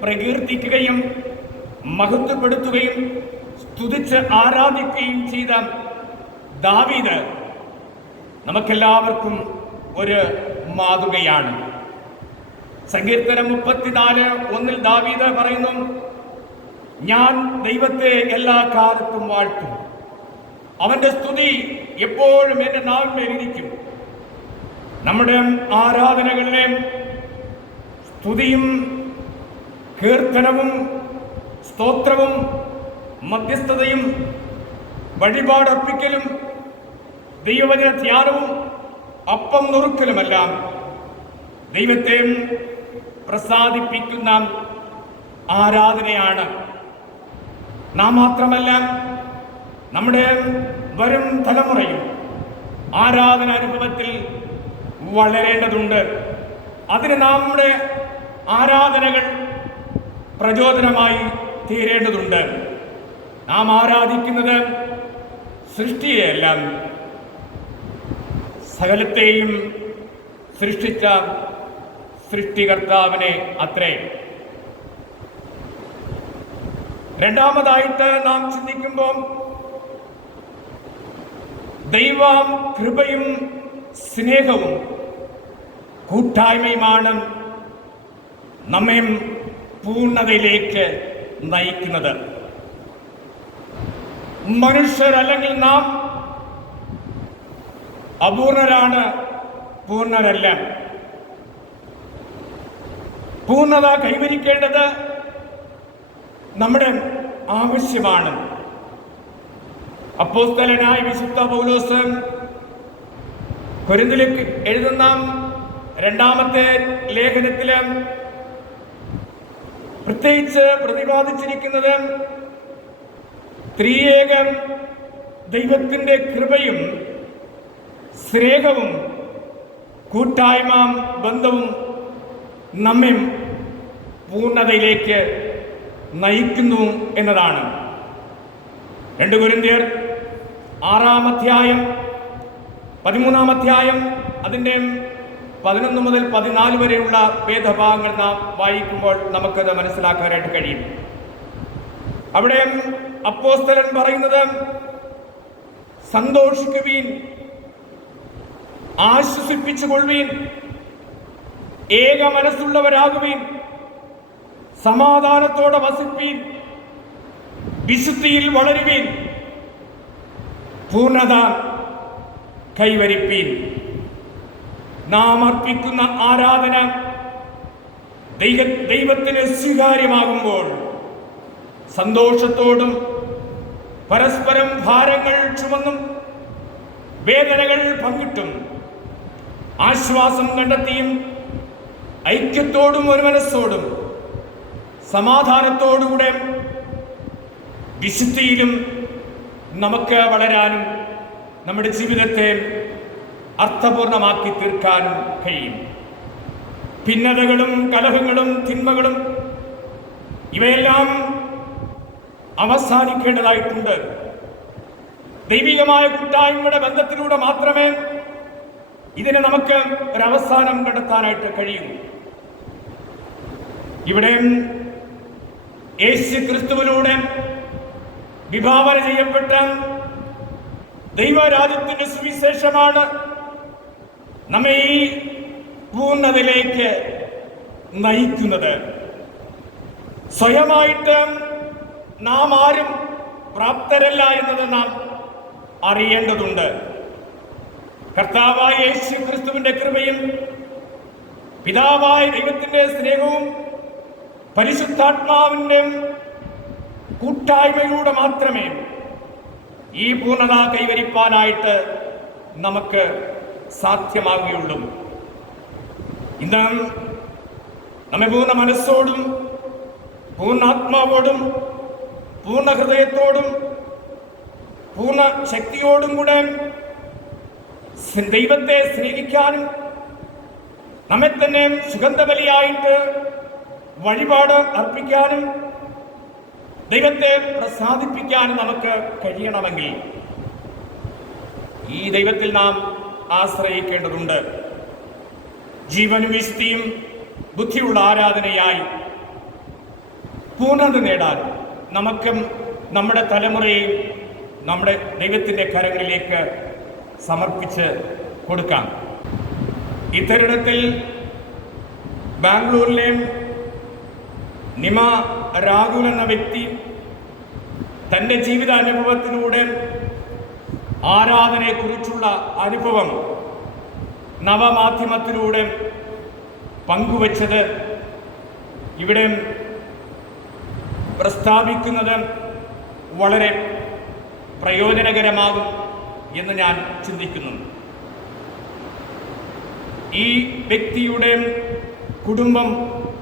പ്രകീർത്തിക്കുകയും മഹത്വപ്പെടുത്തുകയും സ്തുതിച്ച് ആരാധിക്കുകയും ചെയ്ത ദാവീദ് നമുക്കെല്ലാവർക്കും ഒരു മാതൃകയാണ്. സങ്കീർത്തനം 34:1 ദാവീദ് പറയുന്നു, ഞാൻ ദൈവത്തെ എല്ലാ കാലത്തും വാഴ്ത്തും, അവന്റെ സ്തുതി എപ്പോഴും എൻ്റെ നാവിന്മേലിരിക്കും. നമ്മുടെ ആരാധനകളിലെ സ്തുതിയും കീർത്തനവും സ്തോത്രവും മധ്യസ്ഥതയും വഴിപാടർപ്പിക്കലും ദൈവവചന ധ്യാനവും അപ്പം നുറുക്കലുമെല്ലാം ദൈവത്തെ പ്രസാദിപ്പിക്കുന്ന ആരാധനയാണ്. നാം മാത്രമല്ല, നമ്മുടെ വരും തലമുറയും ആരാധന അനുഭവത്തിൽ വളരേണ്ടതുണ്ട്. അതിന് നമ്മുടെ ആരാധനകൾ പ്രചോദനമായി തീരേണ്ടതുണ്ട്. നാം ആരാധിക്കുന്നത് സൃഷ്ടിയെയല്ല, സകലത്തെയും സൃഷ്ടിച്ച സൃഷ്ടികർത്താവിനെ അത്രേ. രണ്ടാമതായിട്ട് നാം ചിന്തിക്കുമ്പോൾ ദൈവ കൃപയും സ്നേഹവും കൂട്ടായ്മയുമാണ് നമ്മെ പൂർണ്ണതയിലേക്ക് നയിക്കുന്നത്. മനുഷ്യരല്ലെങ്കിൽ നാം അപൂർണരാണ്, പൂർണ്ണരല്ല. പൂർണ്ണത കൈവരിക്കേണ്ടത് നമ്മുടെ ആവശ്യമാണ്. അപ്പോസ്തലനായ വിശുദ്ധ പൗലോസ് കൊരിന്ത്യർക്ക് എഴുതുന്ന 2-ാമത്തെ ലേഖനത്തില് പ്രത്യേകിച്ച് പ്രതിപാദിച്ചിരിക്കുന്നത് ത്രിയേക ദൈവത്തിന്റെ കൃപയും സ്നേഹവും കൂട്ടായ്മ ബന്ധവും നമ്മെ പൂർണ്ണതയിലേക്ക് നയിക്കുന്നു എന്നതാണ്. 2 കൊരിന്ത്യർ 6-ാം അധ്യായം 13-ാം അധ്യായം അതിൻ്റെ 11 മുതൽ 14 വരെയുള്ള വേദഭാഗങ്ങൾ നാം വായിക്കുമ്പോൾ നമുക്കത് മനസ്സിലാക്കാനായിട്ട് കഴിയും. അവിടെ അപ്പോസ്തലൻ പറയുന്നത്, സന്തോഷിക്കുവീൻ, ആശ്വസിപ്പിച്ചുകൊള്ളുവീൻ, ഏക മനസ്സുള്ളവരാകുവീൻ, സമാധാനത്തോടെ വസിപ്പീൻ, വിശുദ്ധിയിൽ വളരുവീൻ, പൂർണ്ണത കൈവരിപ്പീൻ. നാം അർപ്പിക്കുന്ന ആരാധന ദൈവത്തിന് സ്വീകാര്യമാകുമ്പോൾ സന്തോഷത്തോടും പരസ്പരം ഭാരങ്ങൾ ചുമന്നും വേദനകൾ പങ്കിട്ടും ആശ്വാസം കണ്ടെത്തിയും ഐക്യത്തോടും ഒരു മനസ്സോടും സമാധാനത്തോടുകൂടെ വിശുദ്ധിയിലും നമുക്ക് വളരാനും നമ്മുടെ ജീവിതത്തെ അർത്ഥപൂർണമാക്കി തീർക്കാനും കഴിയും. ഭിന്നതകളും കലഹങ്ങളും തിന്മകളും ഇവയെല്ലാം അവസാനിക്കേണ്ടതായിട്ടുണ്ട്. ദൈവികമായ കൂട്ടായ്മയുടെ ബന്ധത്തിലൂടെ മാത്രമേ ഇതിനെ നമുക്ക് ഒരവസാനം കണ്ടെത്താനായിട്ട് കഴിയൂ. ഇവിടെ യേശു ക്രിസ്തുവിലൂടെ വിഭാവന ചെയ്യപ്പെട്ട ദൈവരാജ്യത്തിന്റെ സുവിശേഷമാണ് നമ്മെ ഈ പൂർണ്ണതയിലേക്ക് നയിക്കുന്നത്. സ്വയമായിട്ട് നാം ആരും പ്രാപ്തരല്ല എന്നത് നാം അറിയേണ്ടതുണ്ട്. കർത്താവായ യേശു ക്രിസ്തുവിന്റെ കൃപയും പിതാവായ ദൈവത്തിന്റെ സ്നേഹവും പരിശുദ്ധാത്മാവിന്റെ കൂട്ടായ്മയിലൂടെ മാത്രമേ ഈ പൂർണ്ണത കൈവരിപ്പാനായിട്ട് നമുക്ക് സാധ്യമാകുകയുള്ളൂ. ഇന്ന് നമ്മെ പൂർണ്ണ മനസ്സോടും പൂർണ്ണാത്മാവോടും പൂർണ്ണ ഹൃദയത്തോടും പൂർണ്ണ ശക്തിയോടും കൂടെ ദൈവത്തെ സ്നേഹിക്കാനും നമ്മെ തന്നെ സുഗന്ധബലിയായിട്ട് വഴിപാട് അർപ്പിക്കാനും ദൈവത്തെ പ്രസാദിപ്പിക്കാനും നമുക്ക് കഴിയണമെങ്കിൽ ഈ ദൈവത്തിൽ നാം ആശ്രയിക്കേണ്ടതുണ്ട്. ജീവനും വിശുദ്ധിയും ബുദ്ധിയുള്ള ആരാധനയായി പൂർണ്ണത നേടാൻ നമുക്കും നമ്മുടെ തലമുറയെയും നമ്മുടെ ദൈവത്തിൻ്റെ കരങ്ങളിലേക്ക് സമർപ്പിച്ച് കൊടുക്കാം. ഇത്തരുണത്തിൽ ബാംഗ്ലൂരിലെ നിമ രാഹുൽ എന്ന വ്യക്തി തൻ്റെ ജീവിതാനുഭവത്തിലൂടെ ആരാധനയെക്കുറിച്ചുള്ള അനുഭവം നവമാധ്യമത്തിലൂടെ പങ്കുവച്ചത് ഇവിടെ പ്രസ്താവിക്കുന്നത് വളരെ പ്രയോജനകരമാകും എന്ന് ഞാൻ ചിന്തിക്കുന്നു. ഈ വ്യക്തിയുടെ കുടുംബം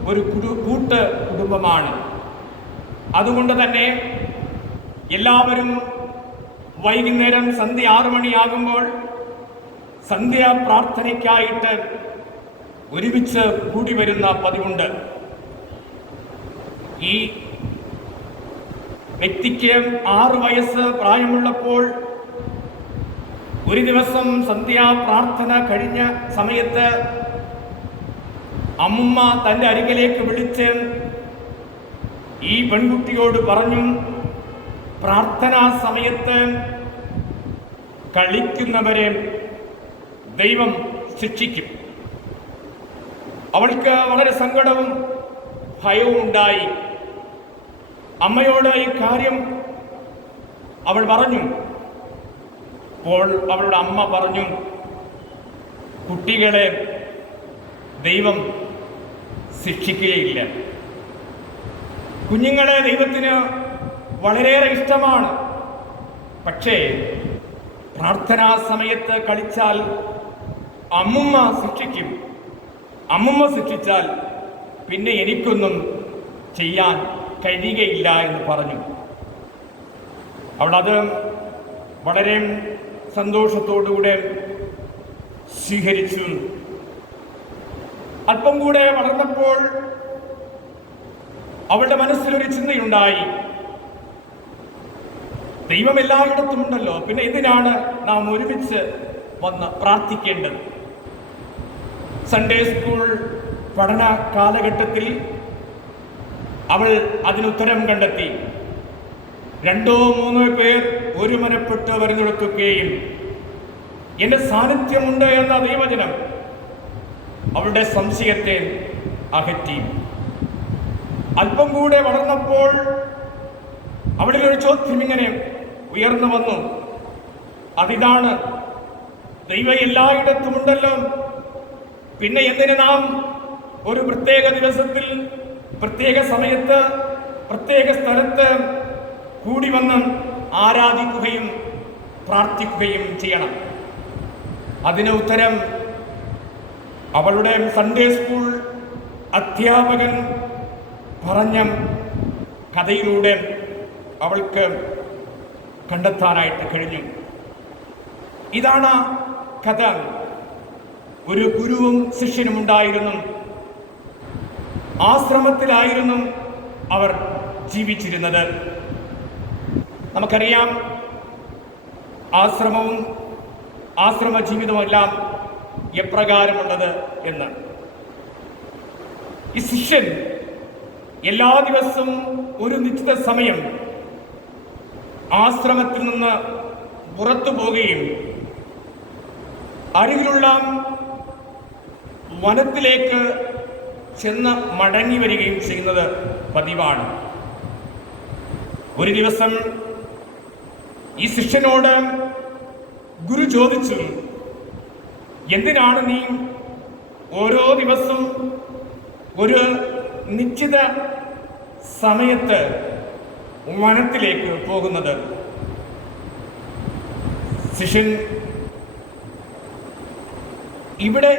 ഒരു കൂട്ട് കുടുംബമാണ്. അതുകൊണ്ട് തന്നെ എല്ലാവരും വൈകുന്നേരം സന്ധ്യ 6 മണിയാകുമ്പോൾ സന്ധ്യാ പ്രാർത്ഥനയ്ക്കായിട്ട് ഒരുമിച്ച് കൂടി വരുന്ന പതിവുണ്ട്. ഈ വ്യക്തിക്ക് 6 വയസ്സ് പ്രായമുള്ളപ്പോൾ ഒരു ദിവസം സന്ധ്യാ പ്രാർത്ഥന കഴിഞ്ഞ സമയത്ത് അമ്മുമ്മ തൻ്റെ അരികിലേക്ക് വിളിച്ച് ഈ പെൺകുട്ടിയോട് പറഞ്ഞു, പ്രാർത്ഥനാ സമയത്ത് കളിക്കുന്നവരെ ദൈവം ശിക്ഷിക്കും. അവൾക്ക് വളരെ സങ്കടവും ഭയവും ഉണ്ടായി. അമ്മയോട് ഈ കാര്യം അവൾ പറഞ്ഞു. അപ്പോൾ അവളുടെ അമ്മ പറഞ്ഞു, കുട്ടികളെ ദൈവം ശിക്ഷിക്കുകയില്ല. കുഞ്ഞുങ്ങളെ ദൈവത്തിന് വളരെയേറെ ഇഷ്ടമാണ്. പക്ഷേ പ്രാർത്ഥനാ സമയത്ത് കളിച്ചാൽ അമ്മുമ്മ ശിക്ഷിക്കും. അമ്മുമ്മ ശിക്ഷിച്ചാൽ പിന്നെ എനിക്കൊന്നും ചെയ്യാൻ കഴിയുകയില്ല എന്ന് പറഞ്ഞു. അവളത് വളരെ സന്തോഷത്തോടുകൂടെ സ്വീകരിച്ചു. അല്പം കൂടെ വളർന്നപ്പോൾ അവളുടെ മനസ്സിലൊരു ചിന്തയുണ്ടായി, ദൈവം എല്ലായിടത്തും ഉണ്ടല്ലോ, പിന്നെ എന്തിനാണ് നാം ഒരുമിച്ച് വന്ന് പ്രാർത്ഥിക്കേണ്ടത്? സൺഡേ സ്കൂൾ പഠന കാലഘട്ടത്തിൽ അവൾ അതിനുത്തരം കണ്ടെത്തി. 2-3 പേർ ഒരുമനപ്പെട്ട് വരുന്നിടത്തൊക്കെയും എൻ്റെ സാന്നിധ്യമുണ്ട് എന്ന ദൈവജനം അവളുടെ സംശയത്തെ അകറ്റി. അല്പം കൂടെ വളർന്നപ്പോൾ അവളിലൊരു ചോദ്യം ഇങ്ങനെ ഉയർന്നു വന്നു. അതിതാണ്, ദൈവം എല്ലായിടത്തുമുണ്ടല്ലോ, പിന്നെ എന്തിന് നാം ഒരു പ്രത്യേക ദിവസത്തിൽ പ്രത്യേക സമയത്ത് പ്രത്യേക സ്ഥലത്ത് കൂടി വന്ന് ആരാധിക്കുകയും പ്രാർത്ഥിക്കുകയും ചെയ്യണം. അതിന് ഉത്തരം അവളുടെ സൺഡേ സ്കൂൾ അധ്യാപകൻ പറഞ്ഞ കഥയിലൂടെ അവൾക്ക് കണ്ടെത്താനായിട്ട് കഴിഞ്ഞു. ഇതാണ് കഥ. ഒരു ഗുരുവും ശിഷ്യനും ഉണ്ടായിരുന്നു. ആശ്രമത്തിലായിരുന്നു അവർ ജീവിച്ചിരുന്നത്. നമുക്കറിയാം ആശ്രമവും ആശ്രമ ജീവിതമെല്ലാം എപ്രകാരമുള്ളത് എന്ന്. ഈ ശിഷ്യൻ എല്ലാ ദിവസവും ഒരു നിശ്ചിത സമയം ആശ്രമത്തിൽ നിന്ന് പുറത്തു പോവുകയും അരികിലുള്ള വനത്തിലേക്ക് ചെന്ന് മടങ്ങി വരികയും ചെയ്യുന്നത് പതിവാണ്. ഒരു ദിവസം ഈ ശിഷ്യനോട് ഗുരു ചോദിച്ചു, എന്തിനാണ് നീ ഓരോ ദിവസവും ഒരു നിശ്ചിത സമയത്ത് വനത്തിലേക്ക് പോകുന്നത്? ശിഷ്യൻ, ഇവിടെ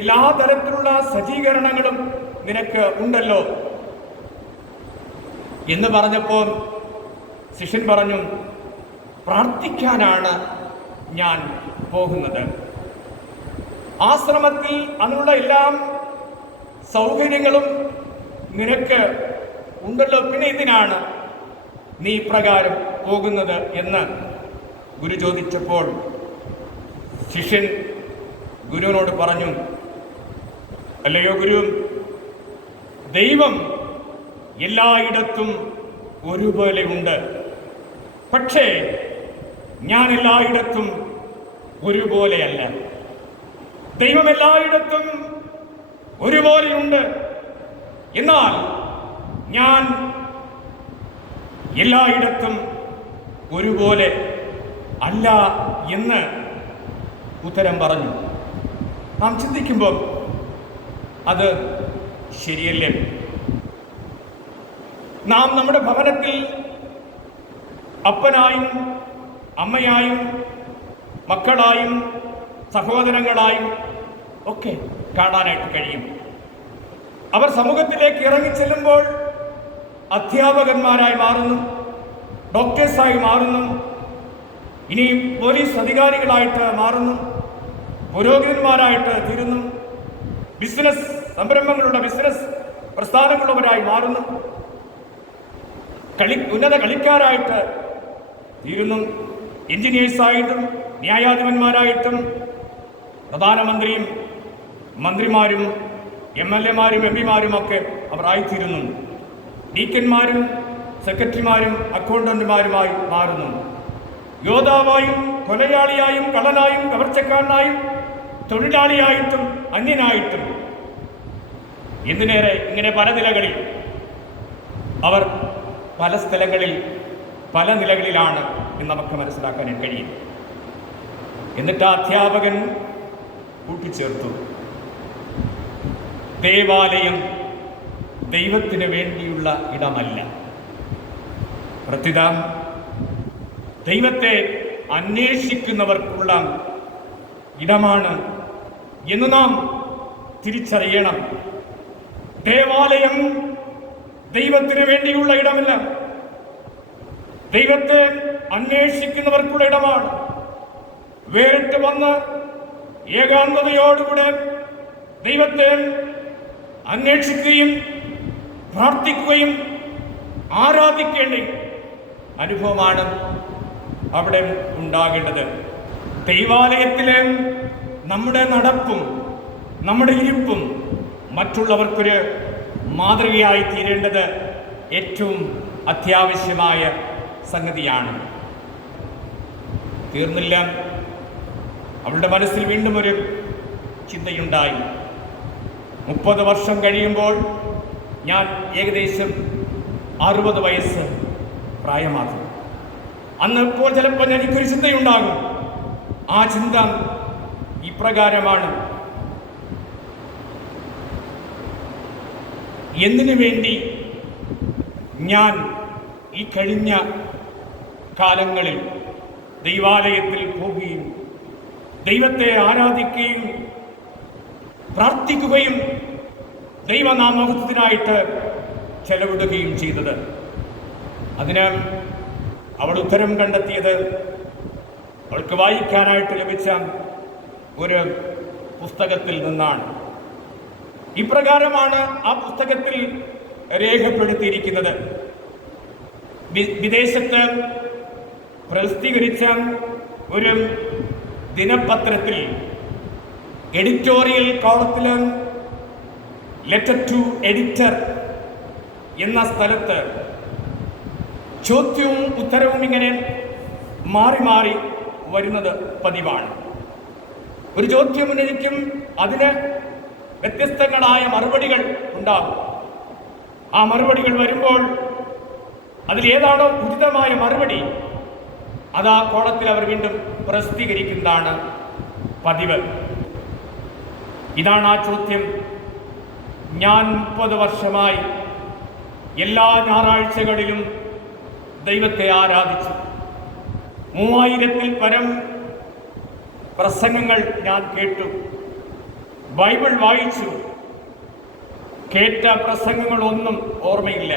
എല്ലാ തരത്തിലുള്ള സജ്ജീകരണങ്ങളും നിനക്ക് ഉണ്ടല്ലോ എന്ന് പറഞ്ഞപ്പോൾ ശിഷ്യൻ പറഞ്ഞു, പ്രാർത്ഥിക്കാനാണ് ഞാൻ പോകുന്നത്. ആശ്രമത്തിൽ അതിനുള്ള എല്ലാ സൗകര്യങ്ങളും നിനക്ക് ഉണ്ടല്ലോ, പിന്നെ എന്തിനാണ് നീ ഇപ്രകാരം പോകുന്നത് എന്ന് ഗുരു ചോദിച്ചപ്പോൾ ശിഷ്യൻ ഗുരുവിനോട് പറഞ്ഞു, അല്ലയോ ഗുരു, ദൈവം എല്ലായിടത്തും ഒരുപോലെ ഉണ്ട്. പക്ഷേ ഞാൻ എല്ലായിടത്തും ഒരുപോലെയല്ല. ദൈവം എല്ലായിടത്തും ഒരുപോലെയുണ്ട്, എന്നാൽ ഞാൻ എല്ലായിടത്തും ഒരുപോലെ അല്ല എന്ന് ഉത്തരം പറഞ്ഞു. നാം ചിന്തിക്കുമ്പോൾ അത് ശരിയല്ലേ? നാം നമ്മുടെ ഭവനത്തിൽ അപ്പനായും അമ്മയായും മക്കളായും സഹോദരങ്ങളായും ഒക്കെ കാണാനായിട്ട് കഴിയും. അവർ സമൂഹത്തിലേക്ക് ഇറങ്ങിച്ചെല്ലുമ്പോൾ അധ്യാപകന്മാരായി മാറുന്നു, ഡോക്ടേഴ്സായി മാറുന്നു, ഇനി പോലീസ് അധികാരികളായിട്ട് മാറുന്നു, പുരോഹിതന്മാരായിട്ട് തീരുന്നു, ബിസിനസ് സംരംഭങ്ങളുടെ ബിസിനസ് പ്രസ്ഥാനങ്ങളുള്ളവരായി മാറുന്നു, ഉന്നത കളിക്കാരായിട്ട് തീരുന്നു, എഞ്ചിനീയേഴ്സായിട്ടും ന്യായാധിപന്മാരായിട്ടും പ്രധാനമന്ത്രിയും മന്ത്രിമാരും MLA-മാരും MP-മാരും ഒക്കെ അവർ ആയിത്തീരുന്നു. ഡീക്കന്മാരും സെക്രട്ടറിമാരും അക്കൗണ്ടന്റുമാരുമായി മാറുന്നു. യോദ്ധാവായും കൊലയാളിയായും കള്ളനായും കവർച്ചക്കാരനായും തൊഴിലാളിയായിട്ടും അന്യനായിട്ടും എന്തിനേറെ ഇങ്ങനെ പല നിലകളിൽ അവർ പല സ്ഥലങ്ങളിൽ പല നിലകളിലാണ് എന്ന് നമുക്ക് മനസ്സിലാക്കാൻ കഴിയും. എന്നിട്ട് ആ അധ്യാപകൻ കൂട്ടിച്ചേർത്തു, ദേവാലയം ദൈവത്തിന് വേണ്ടിയുള്ള ഇടമല്ല, പ്രത്യുത ദൈവത്തെ അന്വേഷിക്കുന്നവർക്കുള്ള ഇടമാണ് എന്ന് നാം തിരിച്ചറിയണം. ദേവാലയം ദൈവത്തിന് വേണ്ടിയുള്ള ഇടമല്ല, ദൈവത്തെ അന്വേഷിക്കുന്നവർക്കുള്ള ഇടമാണ്. വേറിട്ട് വന്ന് ഏകാന്തതയോടുകൂടെ ദൈവത്തെ അന്വേഷിക്കുകയും പ്രാർത്ഥിക്കുകയും ആരാധിക്കേണ്ട അനുഭവമാണ് അവിടെ ഉണ്ടാകേണ്ടത്. ദൈവാലയത്തിലെ നമ്മുടെ നടപ്പും നമ്മുടെ ഇരിപ്പും മറ്റുള്ളവർക്കൊരു മാതൃകയായി തീരേണ്ടത് ഏറ്റവും അത്യാവശ്യമായ സംഗതിയാണ്. തീർന്നില്ല, അവളുടെ മനസ്സിൽ വീണ്ടും ഒരു ചിന്തയുണ്ടായി. 30 വർഷം കഴിയുമ്പോൾ ഞാൻ ഏകദേശം 60 വയസ്സ് പ്രായമാകും. അന്ന് ഇപ്പോൾ ചിലപ്പോൾ എനിക്കൊരു ചിന്തയുണ്ടാകും. ആ ചിന്ത ഇപ്രകാരമാണ്: എന്തിനു വേണ്ടി ഞാൻ ഈ കഴിഞ്ഞ കാലങ്ങളിൽ ദൈവാലയത്തിൽ പോവുകയും ദൈവത്തെ ആരാധിക്കുകയും പ്രാർത്ഥിക്കുകയും ദൈവനാമോഹത്തിനായിട്ട് ചെലവിടുകയും ചെയ്തത്. അതിന് അവൾ ഉത്തരം കണ്ടെത്തിയത് അവൾക്ക് വായിക്കാനായിട്ട് ലഭിച്ച ഒരു പുസ്തകത്തിൽ നിന്നാണ്. ഇപ്രകാരമാണ് ആ പുസ്തകത്തിൽ രേഖപ്പെടുത്തിയിരിക്കുന്നത്. വിദേശത്ത് പ്രസിദ്ധീകരിച്ച ഒരു ദിനപത്രത്തിൽ എഡിറ്റോറിയൽ കോളത്തിൽ ലെറ്റർ ടു എഡിറ്റർ എന്ന സ്ഥലത്ത് ചോദ്യവും ഉത്തരവും ഇങ്ങനെ മാറി മാറി വരുന്നത് പതിവാണ്. ഒരു ചോദ്യം ഉന്നയിക്കും, അതിന് വ്യത്യസ്തങ്ങളായ മറുപടികൾ ഉണ്ടാകും. ആ മറുപടികൾ വരുമ്പോൾ അതിലേതാണോ ഉചിതമായ മറുപടി അത് ആ കോളത്തിൽ അവർ വീണ്ടും പ്രസിദ്ധീകരിക്കുന്നതാണ് പതിവ്. ഇതാണ് ആ ചോദ്യം. ഞാൻ 30 വർഷമായി എല്ലാ ഞായറാഴ്ചകളിലും ദൈവത്തെ ആരാധിച്ചു. 3000-ൽ പരം പ്രസംഗങ്ങൾ ഞാൻ കേട്ടു, ബൈബിൾ വായിച്ചു. കേട്ട പ്രസംഗങ്ങളൊന്നും ഓർമ്മയില്ല.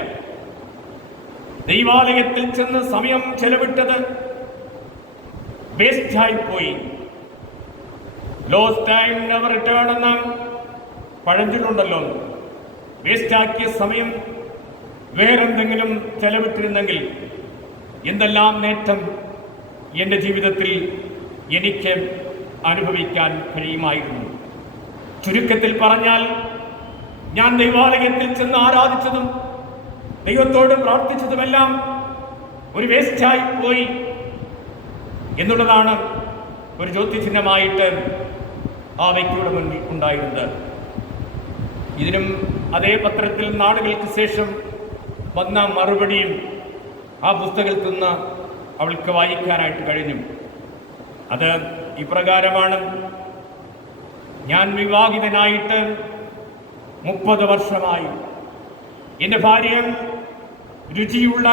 ദൈവാലയത്തിൽ ചെന്ന് സമയം ചെലവിട്ടത് വേസ്റ്റായി പോയി. ലോസ്റ്റ് ടൈം നെവർ റിട്ടേൺ എന്ന പഴഞ്ചൊല്ലുണ്ടല്ലോ. വേസ്റ്റാക്കിയ സമയം വേറെന്തെങ്കിലും ചെലവിട്ടിരുന്നെങ്കിൽ എന്തെല്ലാം നേട്ടം എൻ്റെ ജീവിതത്തിൽ എനിക്ക് അനുഭവിക്കാൻ കഴിയുമായിരുന്നു. ചുരുക്കത്തിൽ പറഞ്ഞാൽ, ഞാൻ ദൈവാലയത്തിൽ ചെന്ന് ആരാധിച്ചതും ദൈവത്തോട് പ്രാർത്ഥിച്ചതുമെല്ലാം ഒരു വേസ്റ്റായി പോയി എന്നുള്ളതാണ് ഒരു ചോദ്യചിഹ്നമായിട്ട് ആ വ്യക്തിയുടെ മുന്നിൽ ഉണ്ടായിരുന്നത്. ഇതിനും അതേ പത്രത്തിൽ നാളുകൾക്ക് ശേഷം വന്ന മറുപടിയും ആ പുസ്തകത്തിൽ നിന്ന് അവൾക്ക് വായിക്കാനായിട്ട് കഴിഞ്ഞു. അത് ഇപ്രകാരമാണ്: ഞാൻ വിവാഹിതനായിട്ട് 30 വർഷമായി. എൻ്റെ ഭാര്യ രുചിയുള്ള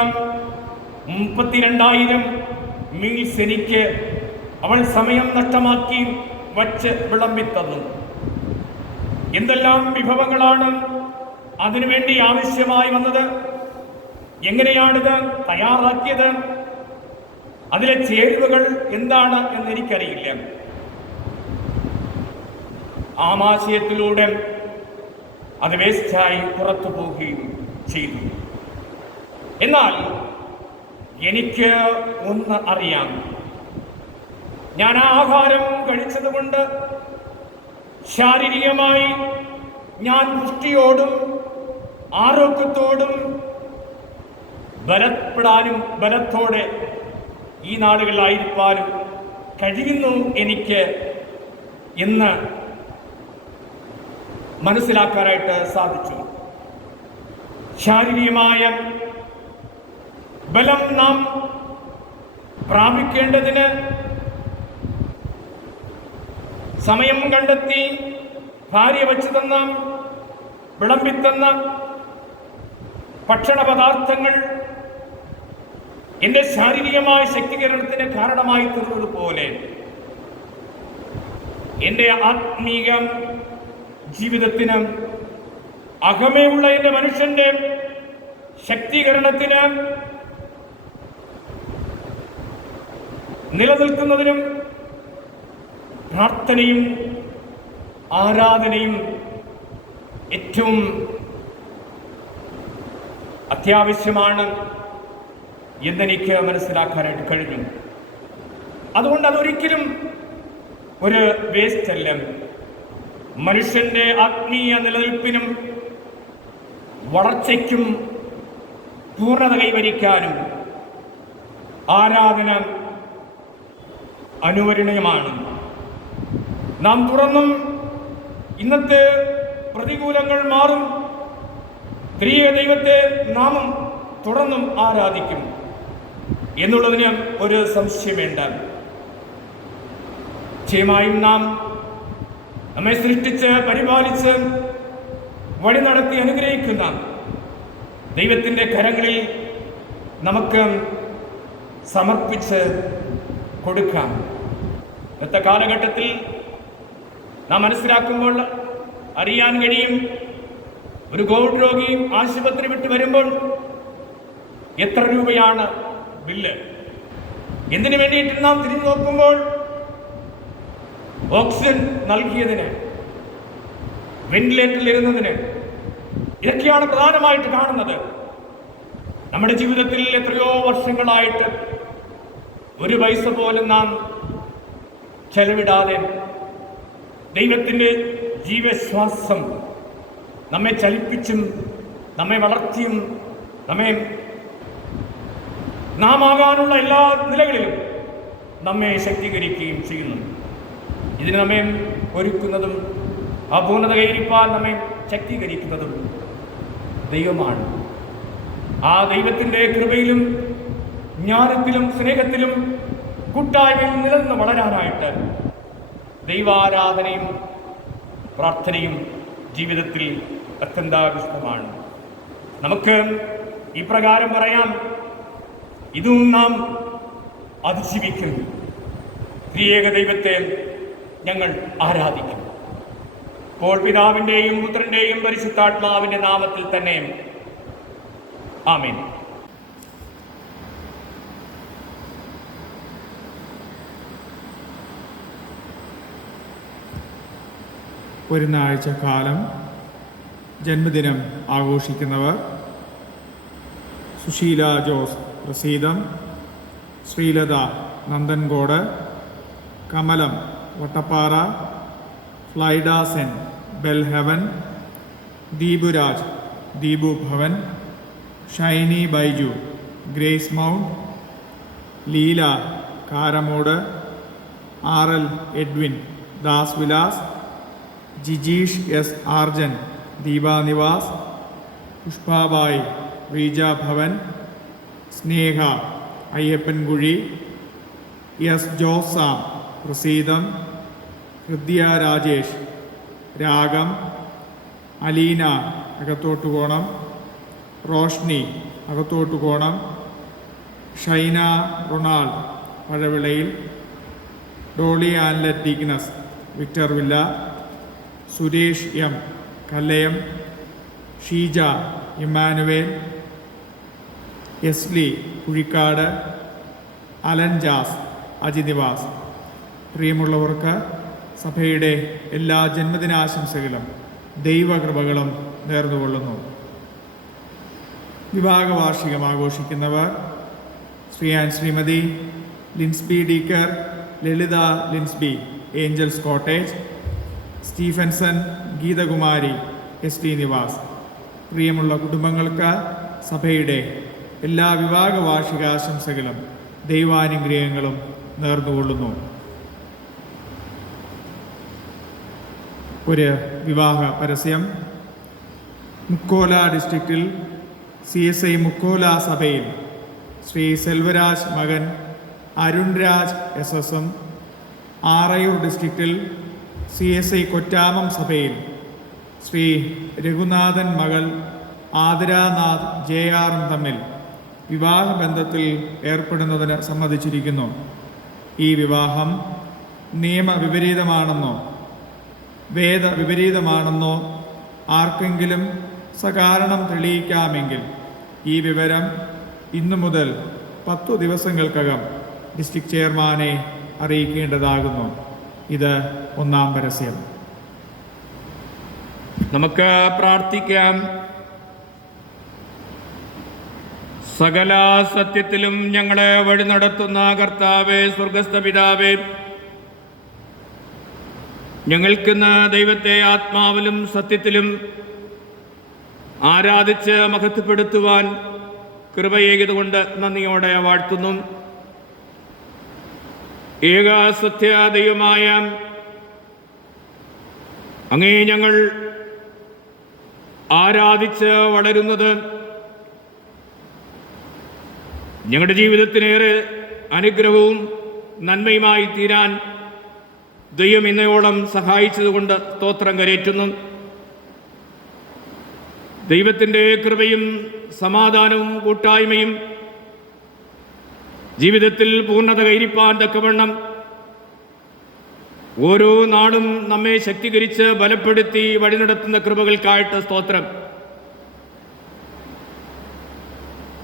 32,000 മീൽസ് എനിക്ക് അവൾ സമയം നഷ്ടമാക്കി വച്ച് വിളമ്പിത്തന്നു. എന്തെല്ലാം വിഭവങ്ങളാണ് അതിനുവേണ്ടി ആവശ്യമായി വന്നത്, എങ്ങനെയാണിത് തയ്യാറാക്കിയത്, അതിലെ ചേരുവകൾ എന്താണ് എന്നെനിക്കറിയില്ല. ആമാശയത്തിലൂടെ അത് വേസ്റ്റായി പുറത്തു പോവുകയും ചെയ്തു. എന്നാൽ എനിക്ക് ഒന്ന് അറിയാം, ഞാൻ ആഹാരം കഴിച്ചതുകൊണ്ട് ശാരീരികമായി ഞാൻ പുഷ്ടിയോടും ആരോഗ്യത്തോടും ബലപ്പെടാനും ബലത്തോടെ ഈ നാടുകളിലായിരിക്കാനും കഴിയുന്നു എനിക്ക് എന്ന് മനസ്സിലാക്കാനായിട്ട് സാധിച്ചു. ശാരീരികമായ ബലം നാം പ്രാപിക്കേണ്ടതിന് സമയം കണ്ടെത്തി ഭാര്യ വച്ചു തന്ന വിളമ്പിത്തന്ന ഭക്ഷണ പദാർത്ഥങ്ങൾ എൻ്റെ ശാരീരികമായ ശക്തീകരണത്തിന് കാരണമായി തീർന്നതുപോലെ എൻ്റെ ആത്മീക ജീവിതത്തിന്, അകമേയുള്ള എൻ്റെ മനുഷ്യന്റെ ശക്തീകരണത്തിന്, നിലനിൽക്കുന്നതിനും പ്രാർത്ഥനയും ആരാധനയും ഏറ്റവും അത്യാവശ്യമാണ് എന്നെനിക്ക് മനസ്സിലാക്കാനായിട്ട് കഴിഞ്ഞു. അതുകൊണ്ട് അതൊരിക്കലും ഒരു വേസ്റ്റ് അല്ല. മനുഷ്യന്റെ ആത്മീയ നിലനിൽപ്പിനും വളർച്ചയ്ക്കും പൂർണ്ണത കൈവരിക്കാനും ആരാധന അനുവരണീയമാണ്. നാം തുറന്നും ഇന്നത്തെ പ്രതികൂലങ്ങൾ മാറും, ത്രിയേക ദൈവത്തെ നാമം തുടർന്നും ആരാധിക്കും എന്നുള്ളതിന് ഒരു സംശയം വേണ്ട. നിശ്ചയമായും നാം നമ്മെ സൃഷ്ടിച്ച് പരിപാലിച്ച് വഴി നടത്തി അനുഗ്രഹിക്കുന്ന ദൈവത്തിൻ്റെ കരങ്ങളിൽ നമുക്ക് സമർപ്പിച്ച് കൊടുക്കാം. ഇന്നത്തെ കാലഘട്ടത്തിൽ നാം മനസ്സിലാക്കുമ്പോൾ അറിയാൻ കഴിയും, ഒരു കോവിഡ് രോഗി ആശുപത്രി വിട്ട് വരുമ്പോൾ എത്ര രൂപയാണ് ബില്ല്. എന്തിനു വേണ്ടിയിട്ട് നാം തിരിഞ്ഞു നോക്കുമ്പോൾ ഓക്സിജൻ നൽകിയതിന്, വെന്റിലേറ്ററിൽ ഇരുന്നതിന്, ഇതൊക്കെയാണ് പ്രധാനമായിട്ട് കാണുന്നത്. നമ്മുടെ ജീവിതത്തിൽ എത്രയോ വർഷങ്ങളായിട്ട് ഒരു പൈസ പോലും നാം ചെലവിടാതെ ദൈവത്തിൻ്റെ ജീവശ്വാസം നമ്മെ ചലിപ്പിച്ചും നമ്മെ വളർത്തിയും നാം ആകാനുള്ള എല്ലാ നിലകളിലും നമ്മെ ശക്തീകരിക്കുകയും ചെയ്യുന്നു. ഇതിന് നമ്മെ ഒരുക്കുന്നതും ആ പൂർണ്ണത കൈവരിപ്പാൻ നമ്മെ ശക്തീകരിക്കുന്നതും ദൈവമാണ്. ആ ദൈവത്തിൻ്റെ കൃപയിലും ജ്ഞാനത്തിലും സ്നേഹത്തിലും കൂട്ടായ്മയിൽ നിലനിന്ന് വളരാനായിട്ട് ദൈവാരാധനയും പ്രാർത്ഥനയും ജീവിതത്തിൽ അത്യന്താവശ്യമാണ്. നമുക്ക് ഇപ്രകാരം പറയാം, ഇതും നാം അതിജീവിക്കും. ത്രിയേക ദൈവത്തെ ഞങ്ങൾ ആരാധിക്കും. ഇപ്പോൾ പിതാവിൻ്റെയും പുത്രൻ്റെയും പരിശുദ്ധാത്മാവിൻ്റെ നാമത്തിൽ തന്നെ ആമേൻ. ഒരാഴ്ച കാലം ജന്മദിനം ആഘോഷിക്കുന്നവർ: സുശീല ജോസ് പ്രസീതം, ശ്രീലത നന്ദൻകോട്, കമലം വട്ടപ്പാറ, ഫ്ലൈഡ സെൻ Belhaven, Deepuraj Deepu Bhavan, Shiny Baiju Grace Mount, Leela Karamood, R L. Edwin Das Vilas, Jijeesh S Arjan Deepanivas, Pushpabai Reeja Bhavan, Sneha Ayyappankuzhi, S ജോസാം പ്രസീതം, ഹൃദ്യ രാജേഷ് രാഗം, അലീന അകത്തോട്ടുകോണം, റോഷ്നി അകത്തോട്ടുകോണം, ഷൈന റൊണാൾഡ് പഴവിളയിൽ, ഡോളി ആൻലെറ്റ് ഡിഗ്നസ് Victor Villa, Suresh M Kallayam, Sheeja Immanuel, എസ്ലി കുഴിക്കാട്, അലൻ ജാസ് അജിനിവാസ്. പ്രിയമുള്ളവർക്ക് സഭയുടെ എല്ലാ ജന്മദിനാശംസകളും ദൈവകൃപകളും നേർന്നുകൊള്ളുന്നു. വിവാഹ വാർഷികം ആഘോഷിക്കുന്നവർ: Shri and Shrimati Linsby Decker, Lalitha Linsby Angels Cottage, Stephenson Geethakumari S T Nivas. പ്രിയമുള്ള കുടുംബങ്ങൾക്ക് സഭയുടെ എല്ലാ വിവാഹ വാർഷികാശംസകളും ദൈവാനുഗ്രഹങ്ങളും നേർന്നുകൊള്ളുന്നു. ഒരു വിവാഹ പരസ്യം: മുക്കോല ഡിസ്ട്രിക്റ്റിൽ CSI മുക്കോല സഭയിൽ ശ്രീ സെൽവരാജ് മകൻ അരുൺരാജ് SS-ഉം, ആറയൂർ ഡിസ്ട്രിക്റ്റിൽ CSI കൊറ്റാമം സഭയിൽ ശ്രീ രഘുനാഥൻ മകൾ ആതിരാനാഥ് JR-ഉം തമ്മിൽ വിവാഹബന്ധത്തിൽ ഏർപ്പെടുന്നതിന് സമ്മതിച്ചിരിക്കുന്നു. ഈ വിവാഹം നിയമവിപരീതമാണെന്നോ വേദവിപരീതമാണെന്നോ ആർക്കെങ്കിലും സകാരണം തെളിയിക്കാമെങ്കിൽ ഈ വിവരം ഇന്നു മുതൽ 10 ദിവസങ്ങൾക്കകം ഡിസ്ട്രിക്ട് ചെയർമാനെ അറിയിക്കേണ്ടതാകുന്നു. ഇത് ഒന്നാം പരസ്യം. നമുക്ക് പ്രാർത്ഥിക്കാം. സകല സത്യത്തിലും ഞങ്ങളെ വഴി നടത്തുന്ന കർത്താവേ, സ്വർഗസ്ഥ പിതാവേ, ഞങ്ങൾക്കിന്ന് ദൈവത്തെ ആത്മാവിലും സത്യത്തിലും ആരാധിച്ച് മഹത്വപ്പെടുത്തുവാൻ കൃപയേകിയതുകൊണ്ട് നന്ദിയോടെ വാഴ്ത്തുന്നു. ഏക സത്യ ദൈവമായ അങ്ങേ ഞങ്ങൾ ആരാധിച്ച് വളരുന്നത് ഞങ്ങളുടെ ജീവിതത്തിനേറെ അനുഗ്രഹവും നന്മയുമായി തീരാൻ ദൈവം ഇന്നയോളം സഹായിച്ചതുകൊണ്ട് സ്തോത്രം കരേറ്റുന്നു. ദൈവത്തിൻ്റെ കൃപയും സമാധാനവും കൂട്ടായ്മയും ജീവിതത്തിൽ പൂർണ്ണത കൈവരിപ്പാൻ തക്കവണ്ണം ഓരോ നാളും നമ്മെ ശക്തീകരിച്ച് ബലപ്പെടുത്തി വഴി നടത്തുന്ന കൃപകൾക്കായിട്ട് സ്തോത്രം.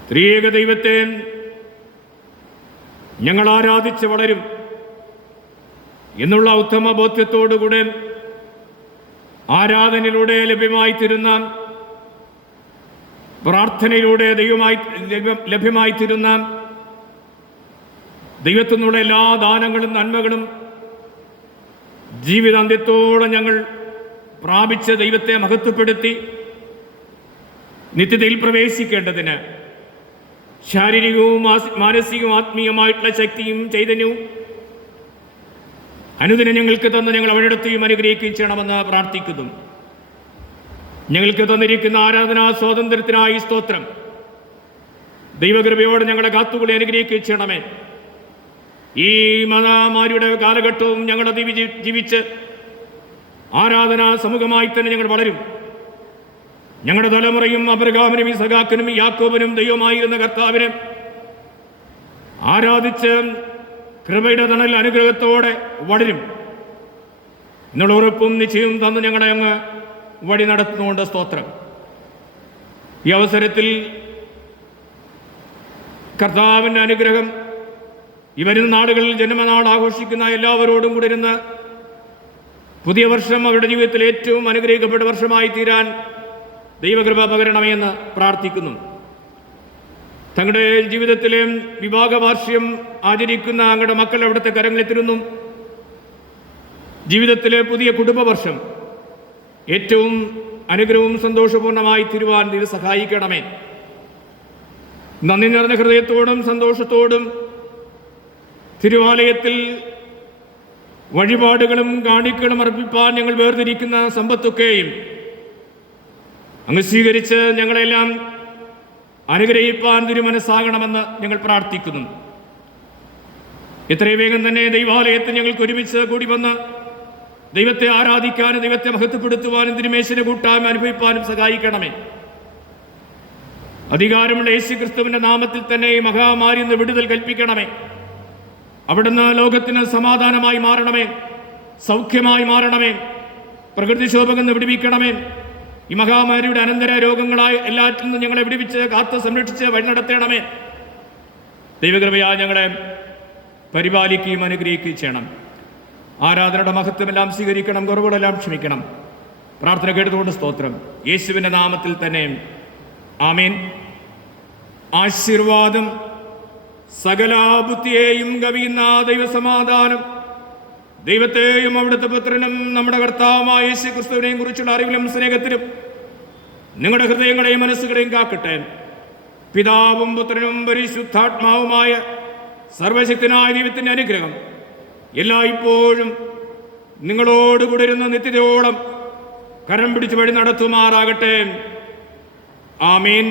ത്രിയേക ദൈവത്തെ ഞങ്ങൾ ആരാധിച്ച് വളരും എന്നുള്ള ഉത്തമ ബോധ്യത്തോടുകൂടെ ആരാധനയിലൂടെ ലഭ്യമായിത്തീരുന്ന, പ്രാർത്ഥനയിലൂടെ ലഭ്യമായിത്തീരുന്ന ദൈവത്തിൽ നിന്നുള്ള എല്ലാ ദാനങ്ങളും നന്മകളും ജീവിതാന്ത്യത്തോളം ഞങ്ങൾ പ്രാപിച്ച് ദൈവത്തെ മഹത്വപ്പെടുത്തി നിത്യതയിൽ പ്രവേശിക്കേണ്ടതിന് ശാരീരികവും മാനസികവും ആത്മീയമായിട്ടുള്ള ശക്തിയും ചൈതന്യവും അനുദിനം ഞങ്ങൾക്ക് തന്ന് ഞങ്ങൾ വഴിയെടുത്തുകയും അനുഗ്രഹിക്കുകയും ചെയ്യണമെന്ന് പ്രാർത്ഥിക്കുന്നു. ഞങ്ങൾക്ക് തന്നിരിക്കുന്ന ആരാധനാ സ്വാതന്ത്ര്യത്തിനായി സ്തോത്രം. ദൈവകൃപയോടെ ഞങ്ങളെ കാത്തുകളെ അനുഗ്രഹിക്കുകയും ചെയ്യണമേ. ഈ മഹാമാരിയുടെ കാലഘട്ടവും ഞങ്ങളത് ജീവിച്ച് ആരാധനാ സമൂഹമായി തന്നെ ഞങ്ങൾ വളരും. ഞങ്ങളുടെ തലമുറയും അബ്രഹാമിനും ഇസഹാക്കിനും യാക്കോബിനും ദൈവമായിരുന്ന കർത്താവിനെ ആരാധിച്ച് കൃപയുടെ തണൽ അനുഗ്രഹത്തോടെ വളരും എന്നുള്ള ഉറപ്പും നിശ്ചയവും തന്ന് ഞങ്ങളെ അങ്ങ് വഴി നടത്തുന്നുകൊണ്ട് സ്തോത്രം. ഈ അവസരത്തിൽ കർത്താവിൻ്റെ അനുഗ്രഹം ഈ വരുന്ന നാടുകളിൽ ജന്മനാൾ ആഘോഷിക്കുന്ന എല്ലാവരോടും കൂടെ ഇരുന്ന് പുതിയ വർഷം അവരുടെ ജീവിതത്തിൽ ഏറ്റവും അനുഗ്രഹിക്കപ്പെട്ട വർഷമായി തീരാൻ ദൈവകൃപ പകരണമേ എന്ന് പ്രാർത്ഥിക്കുന്നു. തങ്ങളുടെ ജീവിതത്തിലെ വിവാഹ വാർഷികം ആചരിക്കുന്ന അങ്ങയുടെ മക്കൾ അവിടുത്തെ കരങ്ങളെത്തിരുന്നു. ജീവിതത്തിലെ പുതിയ കുടുംബവർഷം ഏറ്റവും അനുഗ്രഹവും സന്തോഷപൂർണ്ണമായി തീരുവാൻ ഇത് സഹായിക്കണമേ. നന്ദി നിറഞ്ഞ ഹൃദയത്തോടും സന്തോഷത്തോടും തിരുവാലയത്തിൽ വഴിപാടുകളും കാണിക്കകളും അർപ്പിപ്പാൻ ഞങ്ങൾ വേർതിരിക്കുന്ന സമ്പത്തൊക്കെയും അങ്ങ് സ്വീകരിച്ച് ഞങ്ങളെല്ലാം അനുഗ്രഹിപ്പാൻ തിരുമനസ്സാകണമെന്ന് ഞങ്ങൾ പ്രാർത്ഥിക്കുന്നു. എത്രയും വേഗം തന്നെ ദൈവാലയത്തിൽ ഞങ്ങൾക്ക് ഒരുമിച്ച് കൂടി വന്ന് ദൈവത്തെ ആരാധിക്കാനും ദൈവത്തെ മഹത്വപ്പെടുത്തുവാനും തിരുമേശിനെ കൂട്ടാനും അനുഭവിപ്പാനും സഹായിക്കണമേ. അധികാരമുള്ള യേശുക്രിസ്തുവിന്റെ നാമത്തിൽ തന്നെ ഈ മഹാമാരിയിൽ നിന്ന് വിടുതൽ കൽപ്പിക്കണമേ. അവിടുന്ന് ലോകത്തിന് സമാധാനമായി മാറണമേ, സൗഖ്യമായി മാറണമേ, പ്രകൃതിക്ഷോഭങ്ങളിൽ നിന്ന് വിടുവിക്കണമേ. ഈ മഹാമാരിയുടെ അനന്തര രോഗങ്ങളായ എല്ലാറ്റിൽ നിന്നും ഞങ്ങളെ വിടുവിച്ച് കാത്ത് സംരക്ഷിച്ച് വഴി നടത്തണമേ. ദൈവകൃപയാ ഞങ്ങളെ പരിപാലിക്കുകയും അനുഗ്രഹിക്കുകയും ചെയ്യണം. ആരാധനയുടെ മഹത്വമെല്ലാം സ്വീകരിക്കണം, കുറവുകളെല്ലാം ക്ഷമിക്കണം. പ്രാർത്ഥന കേട്ടതുകൊണ്ട് സ്തോത്രം. യേശുവിൻ്റെ നാമത്തിൽ തന്നെ ആമേൻ. ആശീർവാദം സകല ബുദ്ധിയെയും കവിയുന്ന ദൈവസമാധാനം ദൈവത്തെയും അവിടുത്തെ പുത്രനും നമ്മുടെ കർത്താവുമായ യേശു ക്രിസ്തുവിനെയും കുറിച്ചുള്ള അറിവിലും സ്നേഹത്തിലും നിങ്ങളുടെ ഹൃദയങ്ങളെയും മനസ്സുകളെയും കാക്കട്ടെ. പിതാവും പുത്രനും പരിശുദ്ധാത്മാവുമായ സർവശക്തനായ ദൈവത്തിൻ്റെ അനുഗ്രഹം എല്ലായ്പ്പോഴും നിങ്ങളോടുകൂടെ ഇരുന്ന് നിത്യതയോളം കരം പിടിച്ച് വഴി നടത്തുമാറാകട്ടെ. ആമേൻ.